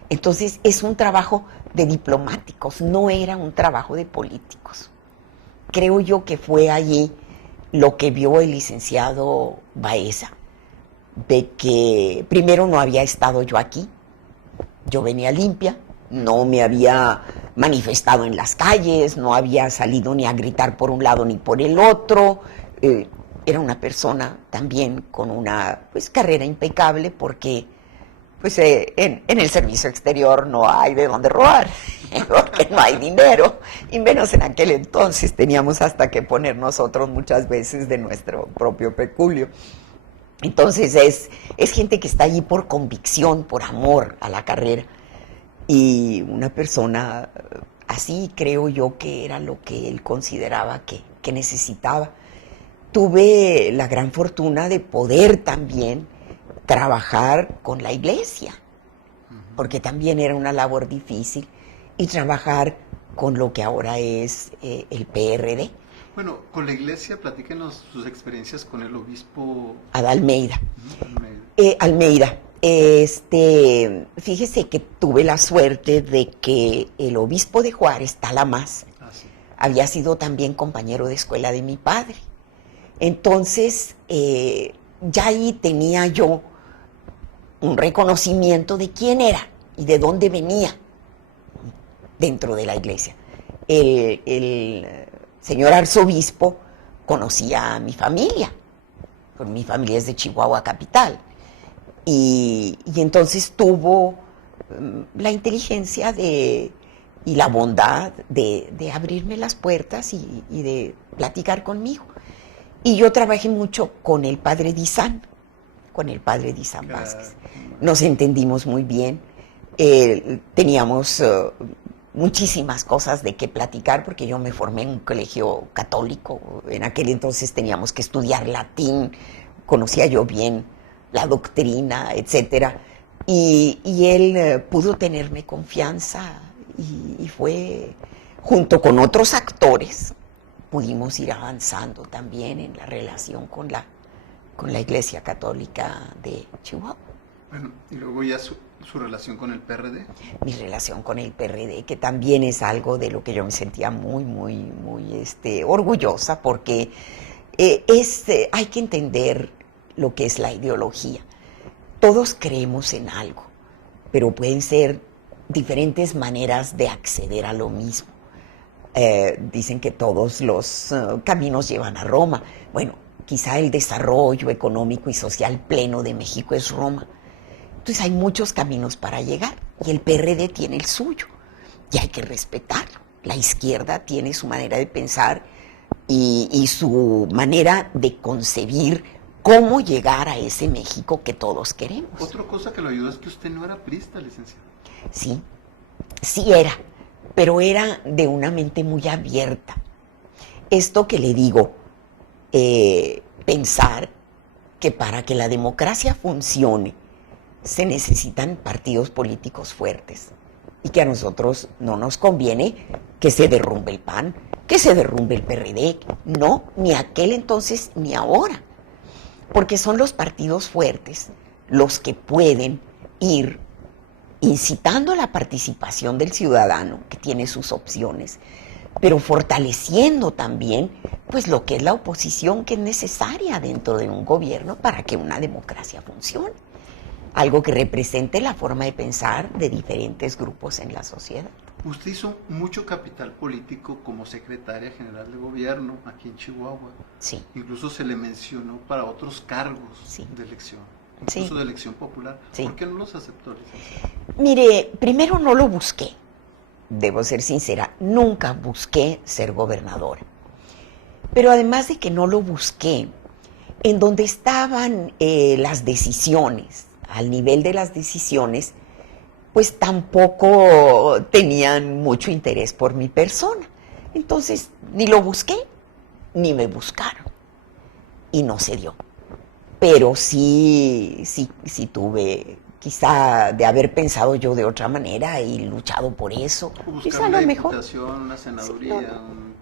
Entonces es un trabajo de diplomáticos, no era un trabajo de políticos. Creo yo que fue allí lo que vio el licenciado Baeza, de que primero no había estado yo aquí, yo venía limpia, no me había manifestado en las calles, no había salido ni a gritar por un lado ni por el otro, era una persona también con una carrera impecable porque en el servicio exterior no hay de dónde robar, porque no hay dinero, y menos en aquel entonces teníamos hasta que poner nosotros muchas veces de nuestro propio peculio. Entonces es gente que está allí por convicción, por amor a la carrera, y una persona así creo yo que era lo que él consideraba que necesitaba. Tuve la gran fortuna de poder también trabajar con la iglesia, porque también era una labor difícil, y trabajar con lo que ahora es el PRD. Bueno, con la iglesia, platíquenos sus experiencias con el obispo Almeida. Almeida. Almeida, fíjese que tuve la suerte de que el obispo de Juárez, Talamás, Sí. había sido también compañero de escuela de mi padre. Entonces, ya ahí tenía yo un reconocimiento de quién era y de dónde venía dentro de la iglesia. El señor arzobispo conocía a mi familia, porque mi familia es de Chihuahua capital, y entonces tuvo la inteligencia y la bondad de abrirme las puertas y de platicar conmigo. Y yo trabajé mucho con el padre Dizán, Vázquez. Nos entendimos muy bien, teníamos muchísimas cosas de qué platicar, porque yo me formé en un colegio católico, en aquel entonces teníamos que estudiar latín, conocía yo bien la doctrina, etcétera, y él pudo tenerme confianza, y fue, junto con otros actores, pudimos ir avanzando también en la relación con la Iglesia Católica de Chihuahua. Bueno, y luego ya su relación con el PRD. Mi relación con el PRD, que también es algo de lo que yo me sentía muy, muy, muy orgullosa, porque hay que entender lo que es la ideología. Todos creemos en algo, pero pueden ser diferentes maneras de acceder a lo mismo. Dicen que todos los caminos llevan a Roma. Bueno, quizá el desarrollo económico y social pleno de México es Roma. Entonces hay muchos caminos para llegar, y el PRD tiene el suyo, y hay que respetarlo. La izquierda tiene su manera de pensar y su manera de concebir cómo llegar a ese México que todos queremos. Otra cosa que lo ayudó es que usted no era priista, licenciado. Sí, sí era, pero era de una mente muy abierta. Esto que le digo, pensar que para que la democracia funcione se necesitan partidos políticos fuertes y que a nosotros no nos conviene que se derrumbe el PAN, que se derrumbe el PRD, no, ni aquel entonces ni ahora, porque son los partidos fuertes los que pueden ir incitando la participación del ciudadano, que tiene sus opciones, pero fortaleciendo también pues lo que es la oposición, que es necesaria dentro de un gobierno para que una democracia funcione. Algo que represente la forma de pensar de diferentes grupos en la sociedad. Usted hizo mucho capital político como secretaria general de gobierno aquí en Chihuahua. Sí. Incluso se le mencionó para otros cargos de elección, incluso de elección popular. ¿Por qué no los aceptó, licenciada? Mire, primero no lo busqué. Debo ser sincera, nunca busqué ser gobernadora. Pero además de que no lo busqué, en donde estaban las decisiones, al nivel de las decisiones, pues tampoco tenían mucho interés por mi persona. Entonces, ni lo busqué, ni me buscaron. Y no se dio. Pero sí tuve, quizá de haber pensado yo de otra manera y luchado por eso. Quizá una diputación, una senaduría. Sí,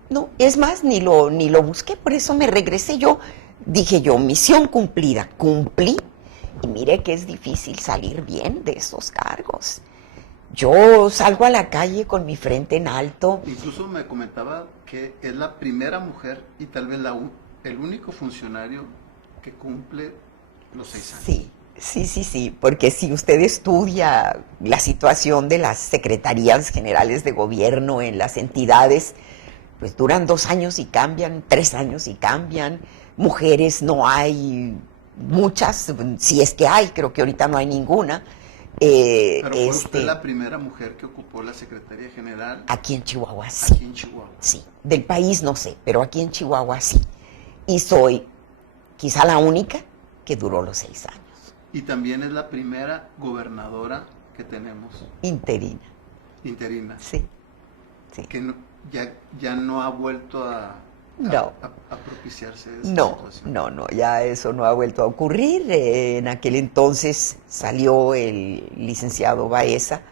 no, es más, ni lo busqué, por eso me regresé yo. Dije yo, misión cumplida, cumplí. Y mire que es difícil salir bien de esos cargos. Yo salgo a la calle con mi frente en alto. Incluso me comentaba que es la primera mujer y tal vez el único funcionario que cumple los 6 años. Sí, porque si usted estudia la situación de las secretarías generales de gobierno en las entidades, pues duran 2 años y cambian, 3 años y cambian. Mujeres no hay muchas, si es que hay, creo que ahorita no hay ninguna. Pero fue usted la primera mujer que ocupó la Secretaría General. Aquí en Chihuahua, sí. Aquí en Chihuahua. Sí, del país no sé, pero aquí en Chihuahua sí. Y soy quizá la única que duró los 6 años. Y también es la primera gobernadora que tenemos. Interina. Sí. Que no, ya no ha vuelto a propiciarse esa situación. No, ya eso no ha vuelto a ocurrir. En aquel entonces salió el licenciado Baeza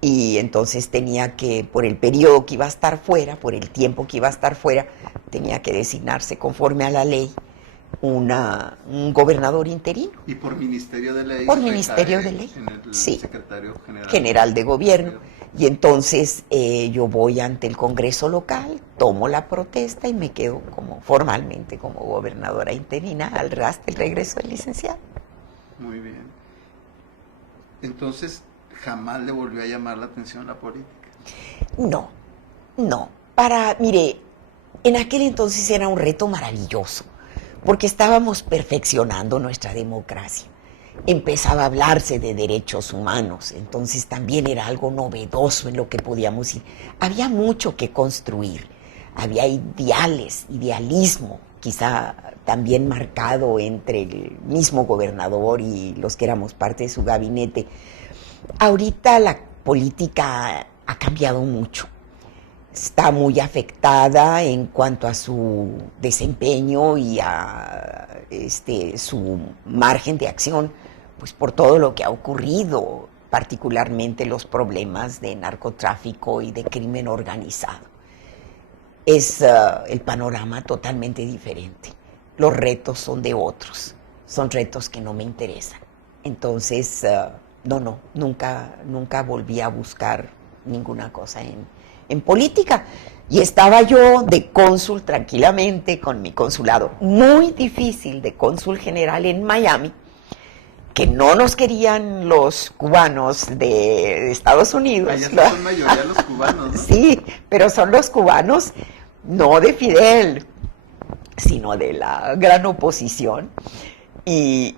y entonces tenía que, por el periodo que iba a estar fuera, por el tiempo que iba a estar fuera, tenía que designarse conforme a la ley un gobernador interino. Y por ministerio de ley. Por ministerio de ley. En el secretario general de gobierno. Y entonces yo voy ante el Congreso local, tomo la protesta y me quedo formalmente como gobernadora interina hasta el regreso del licenciado. Muy bien. Entonces, ¿jamás le volvió a llamar la atención la política? No. Mire, en aquel entonces era un reto maravilloso, porque estábamos perfeccionando nuestra democracia. Empezaba a hablarse de derechos humanos, entonces también era algo novedoso en lo que podíamos ir. Había mucho que construir, había idealismo, quizá también marcado entre el mismo gobernador y los que éramos parte de su gabinete. Ahorita la política ha cambiado mucho, está muy afectada en cuanto a su desempeño y a su margen de acción, pues por todo lo que ha ocurrido, particularmente los problemas de narcotráfico y de crimen organizado. Es el panorama totalmente diferente. Los retos son de otros, son retos que no me interesan. Entonces, nunca volví a buscar ninguna cosa en política. Y estaba yo de cónsul tranquilamente con mi consulado, muy difícil, de cónsul general en Miami, que no nos querían los cubanos de Estados Unidos. Allá son mayoría los cubanos, ¿no? Sí, pero son los cubanos no de Fidel, sino de la gran oposición. Y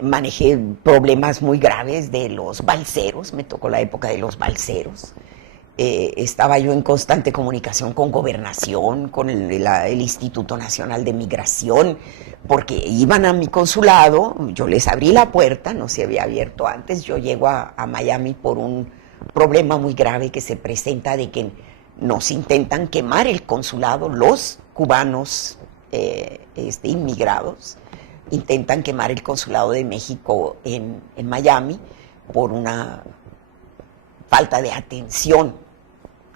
manejé problemas muy graves de los balseros, me tocó la época de los balseros. estaba yo en constante comunicación con Gobernación, con el Instituto Nacional de Migración, porque iban a mi consulado, yo les abrí la puerta, no se había abierto antes, yo llego a Miami por un problema muy grave que se presenta de que nos intentan quemar el consulado, los cubanos inmigrados, intentan quemar el consulado de México en Miami por una falta de atención,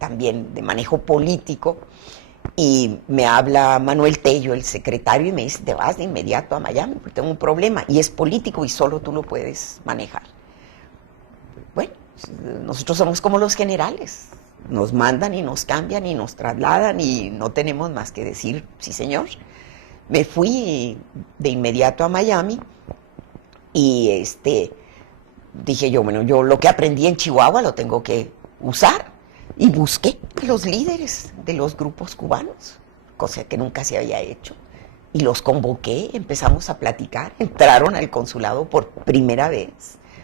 también de manejo político, y me habla Manuel Tello, el secretario, y me dice, te vas de inmediato a Miami porque tengo un problema, y es político y solo tú lo puedes manejar. Bueno, nosotros somos como los generales, nos mandan y nos cambian y nos trasladan y no tenemos más que decir, sí señor. Me fui de inmediato a Miami y dije yo, bueno, yo lo que aprendí en Chihuahua lo tengo que usar, y busqué a los líderes de los grupos cubanos, cosa que nunca se había hecho, y los convoqué, empezamos a platicar, entraron al consulado por primera vez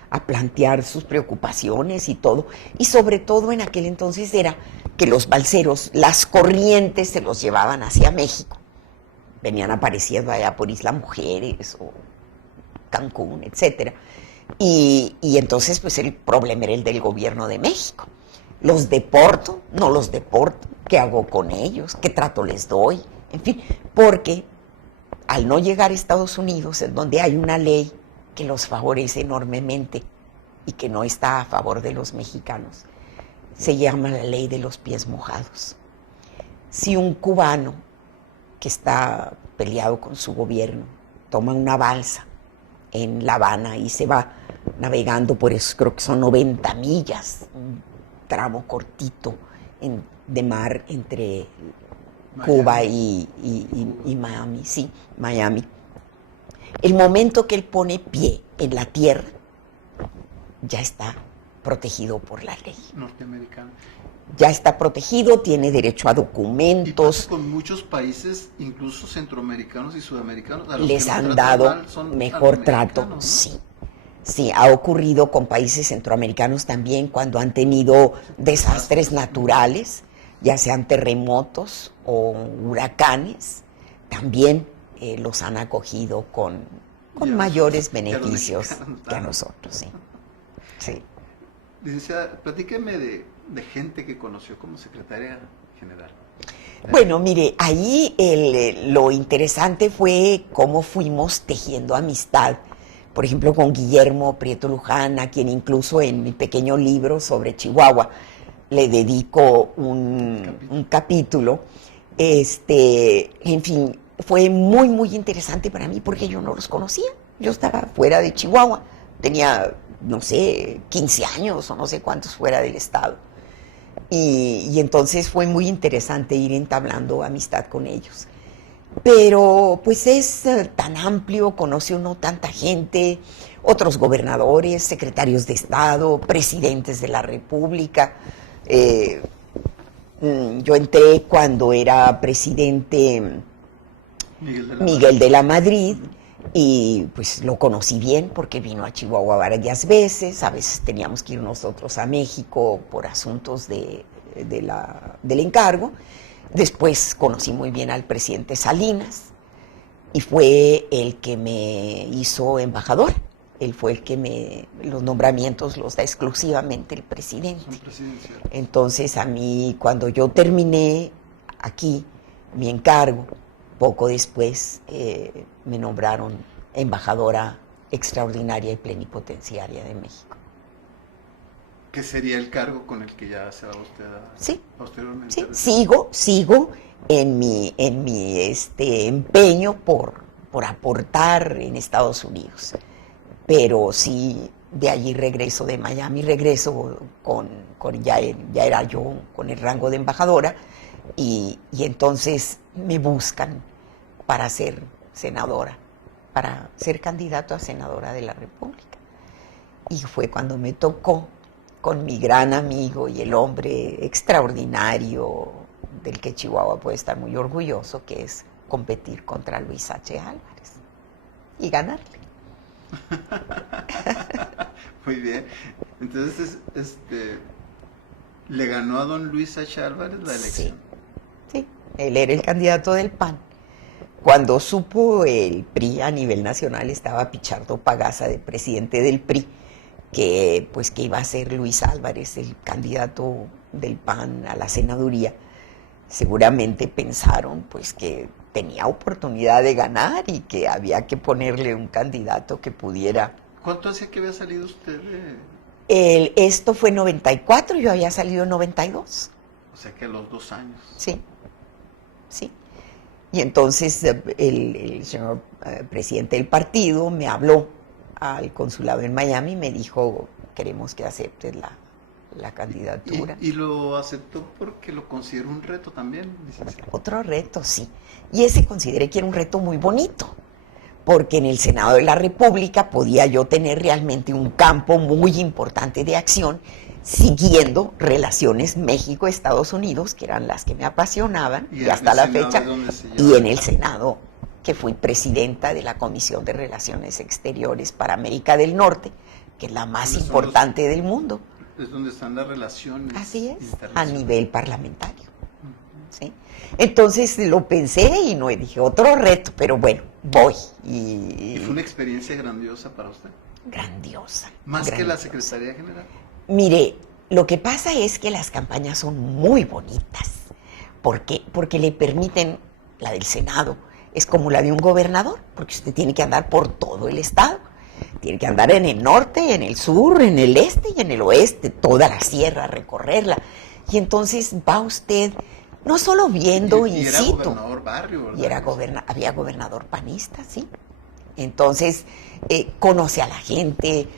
a plantear sus preocupaciones y todo, y sobre todo en aquel entonces era que los balseros, las corrientes se los llevaban hacia México, venían apareciendo allá por Isla Mujeres o Cancún, etcétera. Y entonces pues el problema era el del gobierno de México. Los deporto, no los deporto, ¿qué hago con ellos? ¿Qué trato les doy? En fin, porque al no llegar a Estados Unidos, en donde hay una ley que los favorece enormemente y que no está a favor de los mexicanos, se llama la ley de los pies mojados. Si un cubano que está peleado con su gobierno toma una balsa en La Habana y se va navegando por eso, creo que son 90 millas, un tramo cortito de mar entre Miami. Cuba y Miami, sí, Miami. El momento que él pone pie en la tierra, ya está protegido por la ley. Norteamericano. Ya está protegido, tiene derecho a documentos. Y pasa con muchos países, incluso centroamericanos y sudamericanos, a los les que han dado mejor trato, ¿no? sí. Sí, ha ocurrido con países centroamericanos también cuando han tenido desastres naturales, ya sean terremotos o huracanes, también los han acogido con mayores beneficios que a nosotros, sí. Sí. Licenciada, platíqueme de gente que conoció como secretaria general. Bueno, mire, ahí lo interesante fue cómo fuimos tejiendo amistad. Por ejemplo, con Guillermo Prieto Luján, a quien incluso en mi pequeño libro sobre Chihuahua le dedico un capítulo. En fin, fue muy, muy interesante para mí porque yo no los conocía. Yo estaba fuera de Chihuahua, tenía, no sé, 15 años o no sé cuántos fuera del estado. Y entonces fue muy interesante ir entablando amistad con ellos. Pero pues es tan amplio, conoce uno tanta gente, otros gobernadores, secretarios de Estado, presidentes de la República. Yo entré cuando era presidente Miguel de la Madrid y pues lo conocí bien porque vino a Chihuahua varias veces, a veces teníamos que ir nosotros a México por asuntos del encargo. Después conocí muy bien al presidente Salinas y fue el que me hizo embajador. Él fue el que los nombramientos los da exclusivamente el presidente. Entonces a mí, cuando yo terminé aquí mi encargo, poco después me nombraron embajadora extraordinaria y plenipotenciaria de México. ¿Qué sería el cargo con el que ya se va usted sí, posteriormente? Sí, sigo en mi empeño por aportar en Estados Unidos. Pero sí, de allí regreso de Miami, regreso ya era yo con el rango de embajadora y entonces me buscan para ser senadora, para ser candidato a senadora de la República. Y fue cuando me tocó con mi gran amigo y el hombre extraordinario del que Chihuahua puede estar muy orgulloso, que es competir contra Luis H. Álvarez y ganarle. Muy bien. Entonces, Le ganó a don Luis H. Álvarez la elección. Sí, él era el candidato del PAN. Cuando supo el PRI a nivel nacional, estaba Pichardo Pagaza, de presidente del PRI, que iba a ser Luis Álvarez el candidato del PAN a la senaduría. Seguramente pensaron pues que tenía oportunidad de ganar y que había que ponerle un candidato que pudiera. ¿Cuánto hacía que había salido usted de...? Esto fue en 94, yo había salido en 92. O sea que a los 2 años. Sí, sí. Y entonces el señor presidente del partido me habló al consulado en Miami y me dijo, queremos que aceptes la candidatura. ¿Y lo aceptó porque lo consideró un reto también, licenciado? Otro reto, sí. Y ese consideré que era un reto muy bonito, porque en el Senado de la República podía yo tener realmente un campo muy importante de acción, siguiendo relaciones México-Estados Unidos, que eran las que me apasionaban, y hasta la fecha, y en el Senado, que fui presidenta de la Comisión de Relaciones Exteriores para América del Norte, que es la más importante del mundo. Es donde están las relaciones. Así es, a nivel parlamentario. ¿Sí? Entonces lo pensé y no dije, otro reto, pero bueno, voy. ¿Y fue una experiencia grandiosa para usted? Grandiosa. ¿Más grandiosa. que la Secretaría General? Mire, lo que pasa es que las campañas son muy bonitas. ¿Por qué? Porque le permiten, la del Senado, es como la de un gobernador, porque usted tiene que andar por todo el estado. Tiene que andar en el norte, en el sur, en el este y en el oeste, toda la sierra, recorrerla. Y entonces va usted no solo viendo in situ. Era gobernador barrio, ¿verdad? Y había gobernador panista, sí. Entonces conoce a la gente,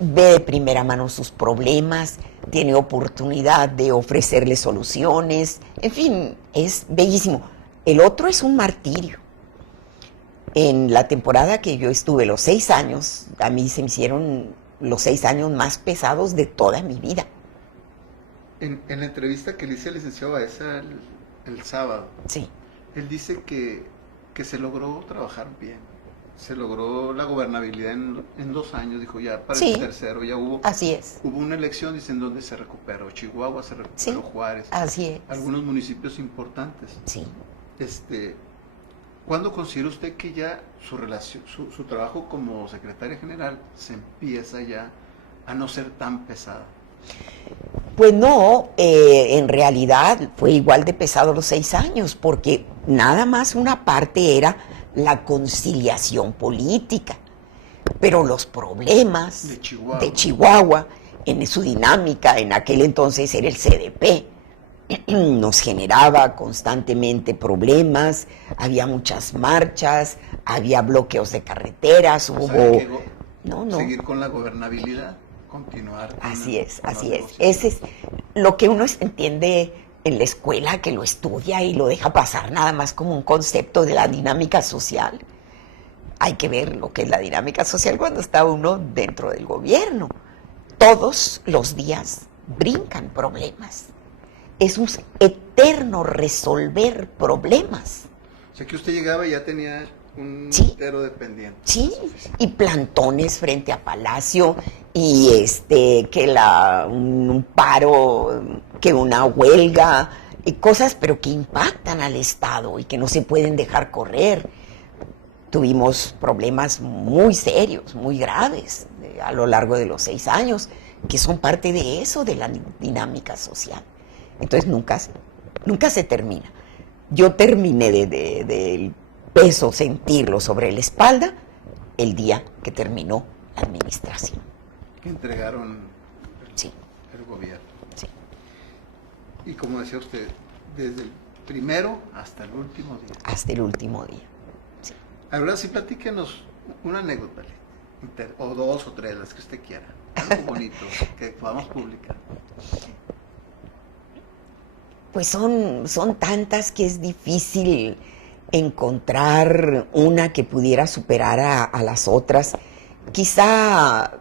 ve de primera mano sus problemas, tiene oportunidad de ofrecerle soluciones. En fin, es bellísimo. El otro es un martirio. En la temporada que yo estuve, los 6 años, a mí se me hicieron los 6 años más pesados de toda mi vida. En la entrevista que le hice al licenciado Baeza el sábado, Sí. Él dice que se logró trabajar bien. Se logró la gobernabilidad en 2 años, dijo ya para Sí, el tercero, ya hubo. Así es. Hubo una elección, dicen, donde se recuperó Chihuahua, se recuperó Juárez. Así es. Algunos municipios importantes. Sí. ¿Cuándo considera usted que ya su relación, su trabajo como secretaria general se empieza ya a no ser tan pesada? Pues no, en realidad fue igual de pesado los 6 años, porque nada más una parte era la conciliación política, pero los problemas de Chihuahua en su dinámica, en aquel entonces era el CDP, nos generaba constantemente problemas, había muchas marchas, había bloqueos de carreteras, seguir con la gobernabilidad, continuar. Así es. Ese es lo que uno entiende en la escuela, que lo estudia y lo deja pasar nada más como un concepto de la dinámica social. Hay que ver lo que es la dinámica social cuando está uno dentro del gobierno. Todos los días brincan problemas. Es un eterno resolver problemas. O sea que usted llegaba y ya tenía un entero dependiente. Sí, y plantones frente a Palacio, y que un paro, que una huelga, y cosas pero que impactan al Estado y que no se pueden dejar correr. Tuvimos problemas muy serios, muy graves a lo largo de los 6 años, que son parte de eso, de la dinámica social. Entonces nunca se termina. Yo terminé del peso sentirlo sobre la espalda el día que terminó la administración. Que entregaron el gobierno. Sí. Y como decía usted, desde el primero hasta el último día. Hasta el último día. Sí. Ahora sí, platíquenos una anécdota, o 2 o 3, las que usted quiera. Algo bonito que podamos publicar. Pues son tantas que es difícil encontrar una que pudiera superar a las otras. Quizá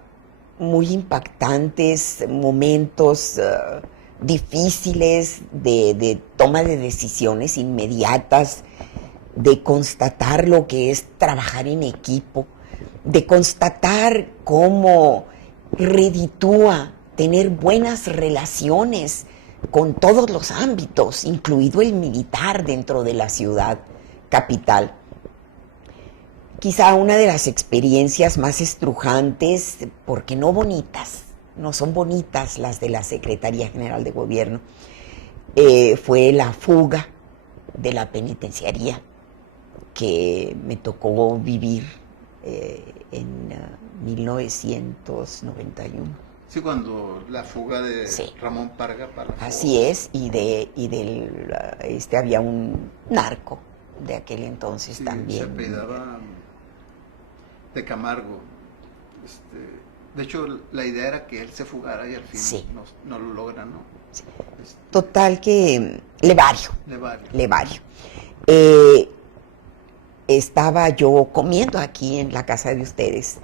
muy impactantes momentos difíciles de toma de decisiones inmediatas, de constatar lo que es trabajar en equipo, de constatar cómo reditúa tener buenas relaciones con todos los ámbitos, incluido el militar dentro de la ciudad capital. Quizá una de las experiencias más estrujantes, porque no bonitas, no son bonitas las de la Secretaría General de Gobierno, fue la fuga de la penitenciaría que me tocó vivir en 1991. Sí, cuando la fuga de Ramón Parga para la Así es, había un narco de aquel entonces también. Se apellidaba de Camargo. De hecho, la idea era que él se fugara y al fin no lo logra, ¿no? Sí. Total que Levario. Estaba yo comiendo aquí en la casa de ustedes,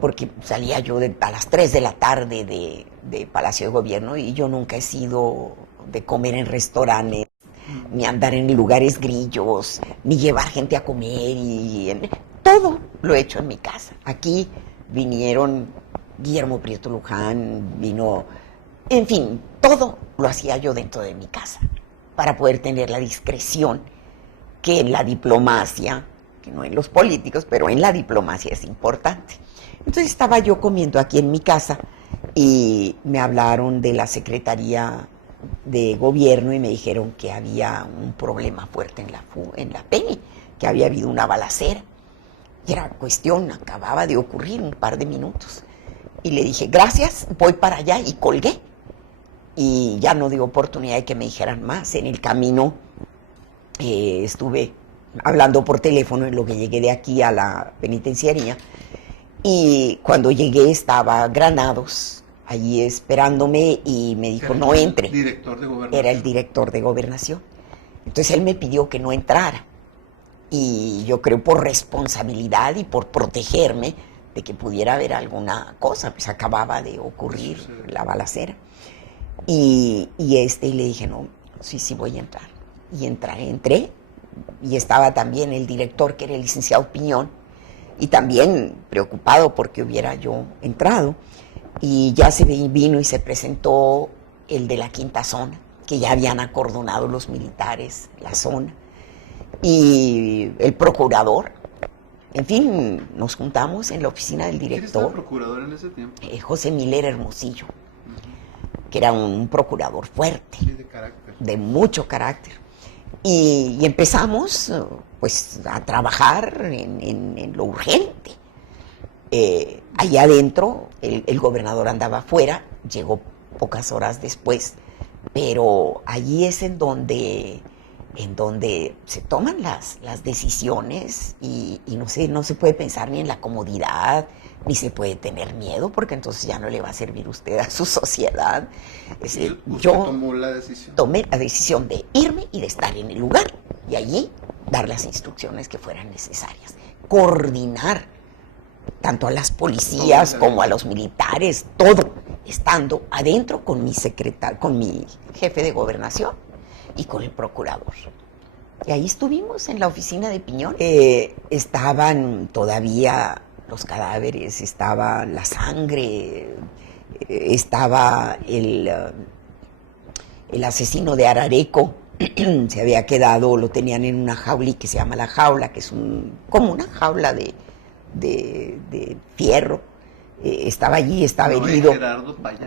porque salía yo a las 3 de la tarde de Palacio de Gobierno, y yo nunca he sido de comer en restaurantes, ni andar en lugares grillos, ni llevar gente a comer, todo lo he hecho en mi casa. Aquí vinieron Guillermo Prieto Luján, en fin, todo lo hacía yo dentro de mi casa, para poder tener la discreción que en la diplomacia, que no en los políticos, pero en la diplomacia es importante. Entonces estaba yo comiendo aquí en mi casa y me hablaron de la Secretaría de Gobierno y me dijeron que había un problema fuerte en la Penny, que había habido una balacera. Y era cuestión, acababa de ocurrir un par de minutos. Y le dije, gracias, voy para allá, y colgué. Y ya no dio oportunidad de que me dijeran más. En el camino estuve hablando por teléfono en lo que llegué de aquí a la penitenciaría. Y cuando llegué estaba Granados allí esperándome y me dijo, no entre. Era el director de Gobernación. Entonces él me pidió que no entrara. Y yo creo por responsabilidad y por protegerme de que pudiera haber alguna cosa, pues acababa de ocurrir la balacera. Y le dije, no, sí voy a entrar. Y entré, y estaba también el director, que era el licenciado Piñón, y también preocupado porque hubiera yo entrado. Y ya vino y se presentó el de la quinta zona, que ya habían acordonado los militares la zona, y el procurador. En fin, nos juntamos en la oficina del director. ¿Quién era el procurador en ese tiempo? José Miller Hermosillo, que era un procurador fuerte, sí, de carácter, de mucho carácter. Y empezamos pues a trabajar en lo urgente. Allá adentro el gobernador andaba afuera, llegó pocas horas después, pero allí es en donde se toman las decisiones, y no se puede pensar ni en la comodidad, ni se puede tener miedo, porque entonces ya no le va a servir usted a su sociedad. ¿Usted tomó la decisión? Tomé la decisión de irme y de estar en el lugar, y allí dar las instrucciones que fueran necesarias, coordinar tanto a las policías como a los militares, todo, estando adentro con mi jefe de gobernación y con el procurador. Y ahí estuvimos en la oficina de Piñón. Estaban todavía los cadáveres, estaba la sangre, estaba el asesino de Arareco. Se había quedado, lo tenían en una jaula que se llama La Jaula, que es como una jaula de fierro. Estaba allí, estaba herido.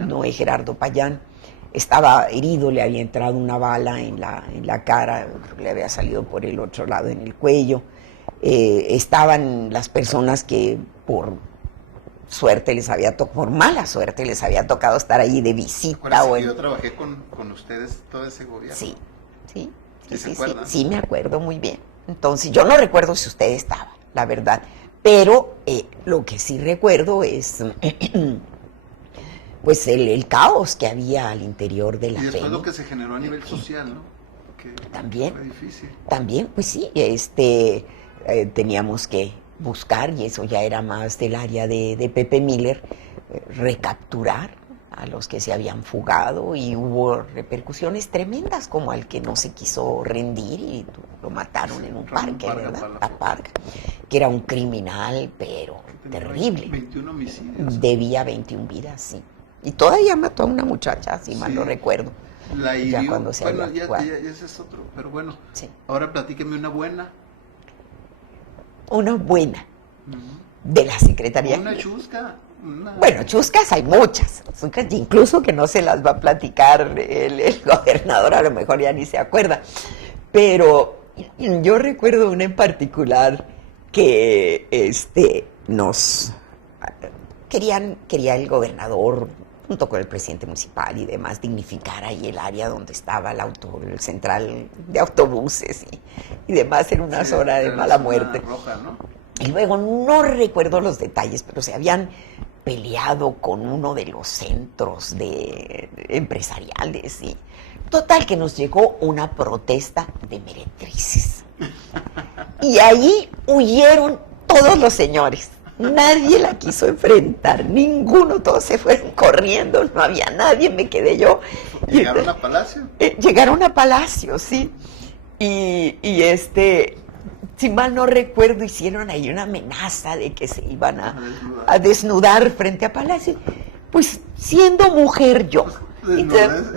Noé Gerardo Payán. Estaba herido, le había entrado una bala en la cara, le había salido por el otro lado en el cuello. Estaban las personas que por mala suerte les había tocado estar ahí de visita. Yo trabajé con ustedes todo ese gobierno. Sí, me acuerdo muy bien. Entonces, yo no recuerdo si usted estaba, la verdad, pero lo que sí recuerdo es pues el caos que había al interior de la Penny. Y después Penny. lo que se generó a nivel social, ¿no? Que también fue difícil. También, pues sí, teníamos que buscar, y eso ya era más del área de Pepe Miller, recapturar a los que se habían fugado, y hubo repercusiones tremendas, como al que no se quiso rendir y lo mataron en un parque, ¿verdad? La Parga, que era un criminal, pero terrible. 21 homicidios. Debía 21 vidas, sí. Y todavía mató a una muchacha, si mal no recuerdo. La ya hirió. cuando se Bueno, había ya actuado. ese es otro, pero bueno. Sí. Ahora platíqueme una buena. Una buena Ujú. de la Secretaría. Una chusca. Bueno, chuscas hay muchas, chuscas, incluso que no se las va a platicar el gobernador, a lo mejor ya ni se acuerda. Pero yo recuerdo una en particular que quería el gobernador, junto con el presidente municipal y demás, dignificar ahí el área donde estaba el central de autobuses y demás en una Sí, zona de era la mala zona muerte. roja, ¿no? Y luego no recuerdo los detalles, pero se habían peleado con uno de los centros empresariales y total que nos llegó una protesta de meretrices. Y ahí huyeron todos los señores. Nadie la quiso enfrentar, ninguno, todos se fueron corriendo, no había nadie, me quedé yo. ¿Llegaron a Palacio? Llegaron a Palacio, sí. Si mal no recuerdo, hicieron ahí una amenaza de que se iban a desnudar frente a Palacio. Pues siendo mujer yo,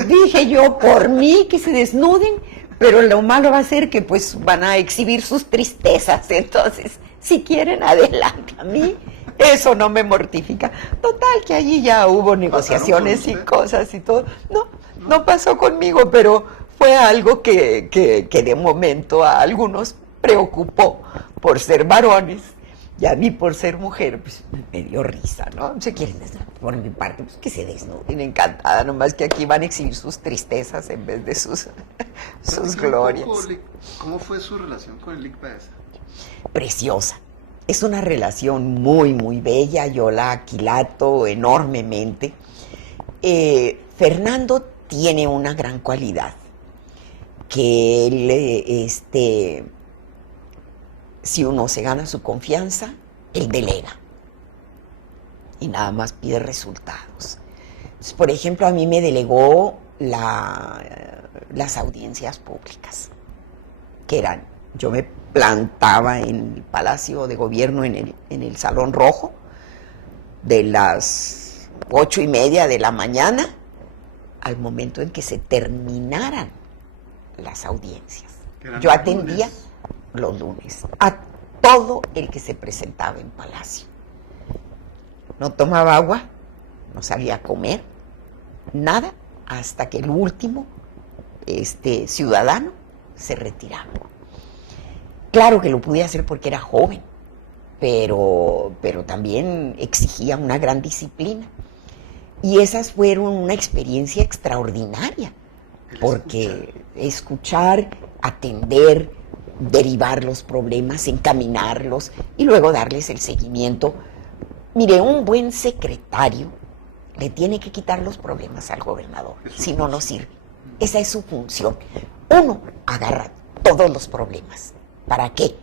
dije yo, por mí que se desnuden, pero lo malo va a ser que pues van a exhibir sus tristezas. Entonces, si quieren, adelante. A mí eso no me mortifica. Total, que allí ya hubo negociaciones y cosas y todo. No pasó conmigo, pero fue algo que de momento a algunos preocupó por ser varones y a mí por ser mujer, pues me dio risa, ¿no? Se quieren desnudar, por mi parte, pues que se desnuden, encantada, nomás que aquí van a exhibir sus tristezas en vez de sus glorias. ¿Cómo fue su relación con el Lic Baeza? Preciosa. Es una relación muy, muy bella, yo la aquilato enormemente. Fernando tiene una gran cualidad, que él, si uno se gana su confianza, él delega y nada más pide resultados. Entonces, por ejemplo, a mí me delegó las audiencias públicas, que eran, yo me plantaba en el Palacio de Gobierno, en el Salón Rojo, de las 8:30 de la mañana al momento en que se terminaran las audiencias. Yo atendía los lunes a todo el que se presentaba en Palacio. No tomaba agua, no salía a comer, nada, hasta que el último ciudadano se retiraba. Claro que lo podía hacer porque era joven, pero también exigía una gran disciplina. Y esas fueron una experiencia extraordinaria, porque escuchar, atender, derivar los problemas, encaminarlos y luego darles el seguimiento. Mire, un buen secretario le tiene que quitar los problemas al gobernador, si no, no sirve. Esa es su función. Uno agarra todos los problemas. ¿Para qué?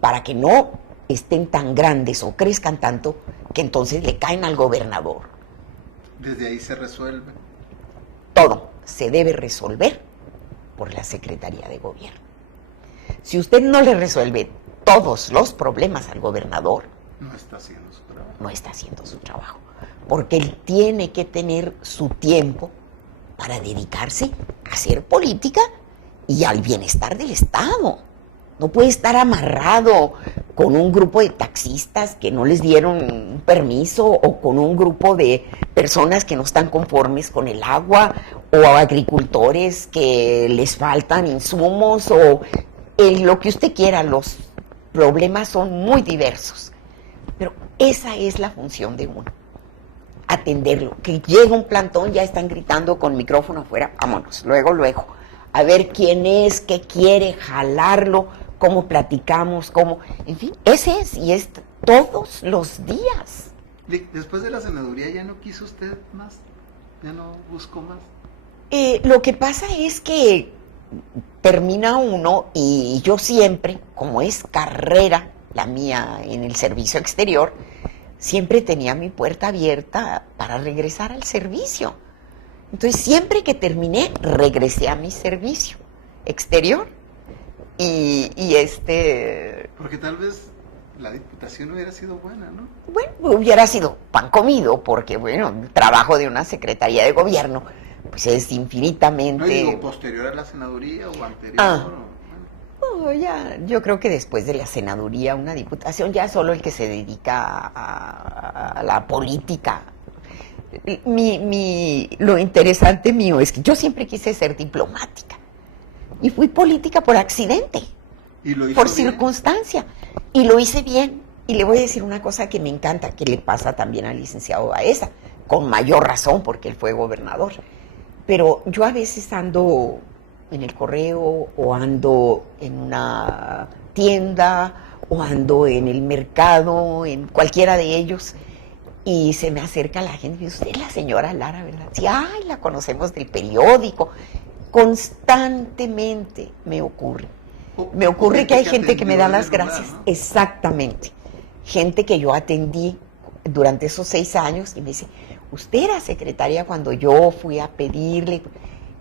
Para que no estén tan grandes o crezcan tanto que entonces le caen al gobernador. Desde ahí se resuelve. Todo se debe resolver por la Secretaría de Gobierno. Si usted no le resuelve todos los problemas al gobernador, no está haciendo su trabajo. No está haciendo su trabajo. Porque él tiene que tener su tiempo para dedicarse a hacer política y al bienestar del Estado. No puede estar amarrado con un grupo de taxistas que no les dieron un permiso o con un grupo de personas que no están conformes con el agua o agricultores que les faltan insumos o lo que usted quiera. Los problemas son muy diversos, pero esa es la función de uno, atenderlo. Que llega un plantón, ya están gritando con micrófono afuera, vámonos, luego, a ver quién es, qué quiere, jalarlo, cómo platicamos, en fin, ese es, y es todos los días. Después de la senaduría, ¿ya no quiso usted más? ¿Ya no buscó más? Lo que pasa es que termina uno y yo siempre, como es carrera la mía en el servicio exterior, siempre tenía mi puerta abierta para regresar al servicio. Entonces, siempre que terminé, regresé a mi servicio exterior. Porque tal vez la diputación hubiera sido buena, ¿no? Bueno, hubiera sido pan comido, porque, bueno, trabajo de una secretaría de gobierno, pues es No infinitamente... digo posterior a la senaduría o anterior. Ah. Bueno. Oh, ya, yo creo que después de la senaduría, una diputación, ya solo el que se dedica a la política. Lo interesante mío es que yo siempre quise ser diplomática y fui política por accidente, ¿Y lo hizo por bien? circunstancia, y lo hice bien. Y le voy a decir una cosa que me encanta, que le pasa también al licenciado Baeza, con mayor razón porque él fue gobernador. Pero yo a veces ando en el correo o ando en una tienda o ando en el mercado, en cualquiera de ellos, y se me acerca la gente y dice, usted es la señora Lara, ¿verdad? Sí, ay, la conocemos del periódico. Constantemente me ocurre. Me ocurre que hay gente que me da las gracias. ¿No? Exactamente. Gente que yo atendí durante esos 6 años y me dice, usted era secretaria cuando yo fui a pedirle.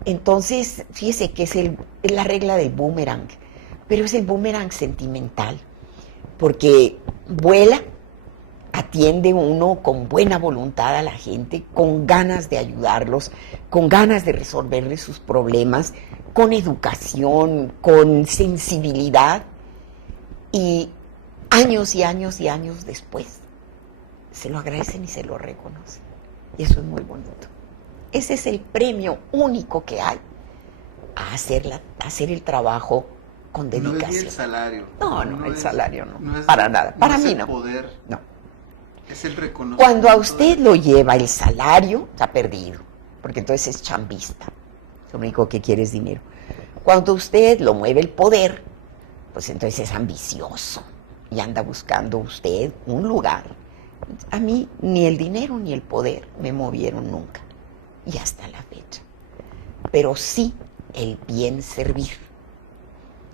Entonces, fíjese que es la regla del boomerang, pero es el boomerang sentimental, porque vuela, atiende uno con buena voluntad a la gente, con ganas de ayudarlos, con ganas de resolverles sus problemas, con educación, con sensibilidad, y años y años y años después se lo agradecen y se lo reconocen. Y eso es muy bonito. Ese es el premio único que hay a hacer el trabajo con dedicación. No es ni el salario. No, el salario no. No es, para nada. Para mí es el no. Poder, no. es el reconocimiento. Cuando a usted lo lleva el salario, está perdido. Porque entonces es chambista. Lo único que quiere es dinero. Cuando usted lo mueve el poder, pues entonces es ambicioso. Y anda buscando usted un lugar. A mí ni el dinero ni el poder me movieron nunca. Y hasta la fecha. Pero sí el bien servir.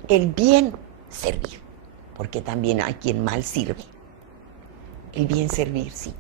El bien servir. Porque también hay quien mal sirve. El bien servir, sí.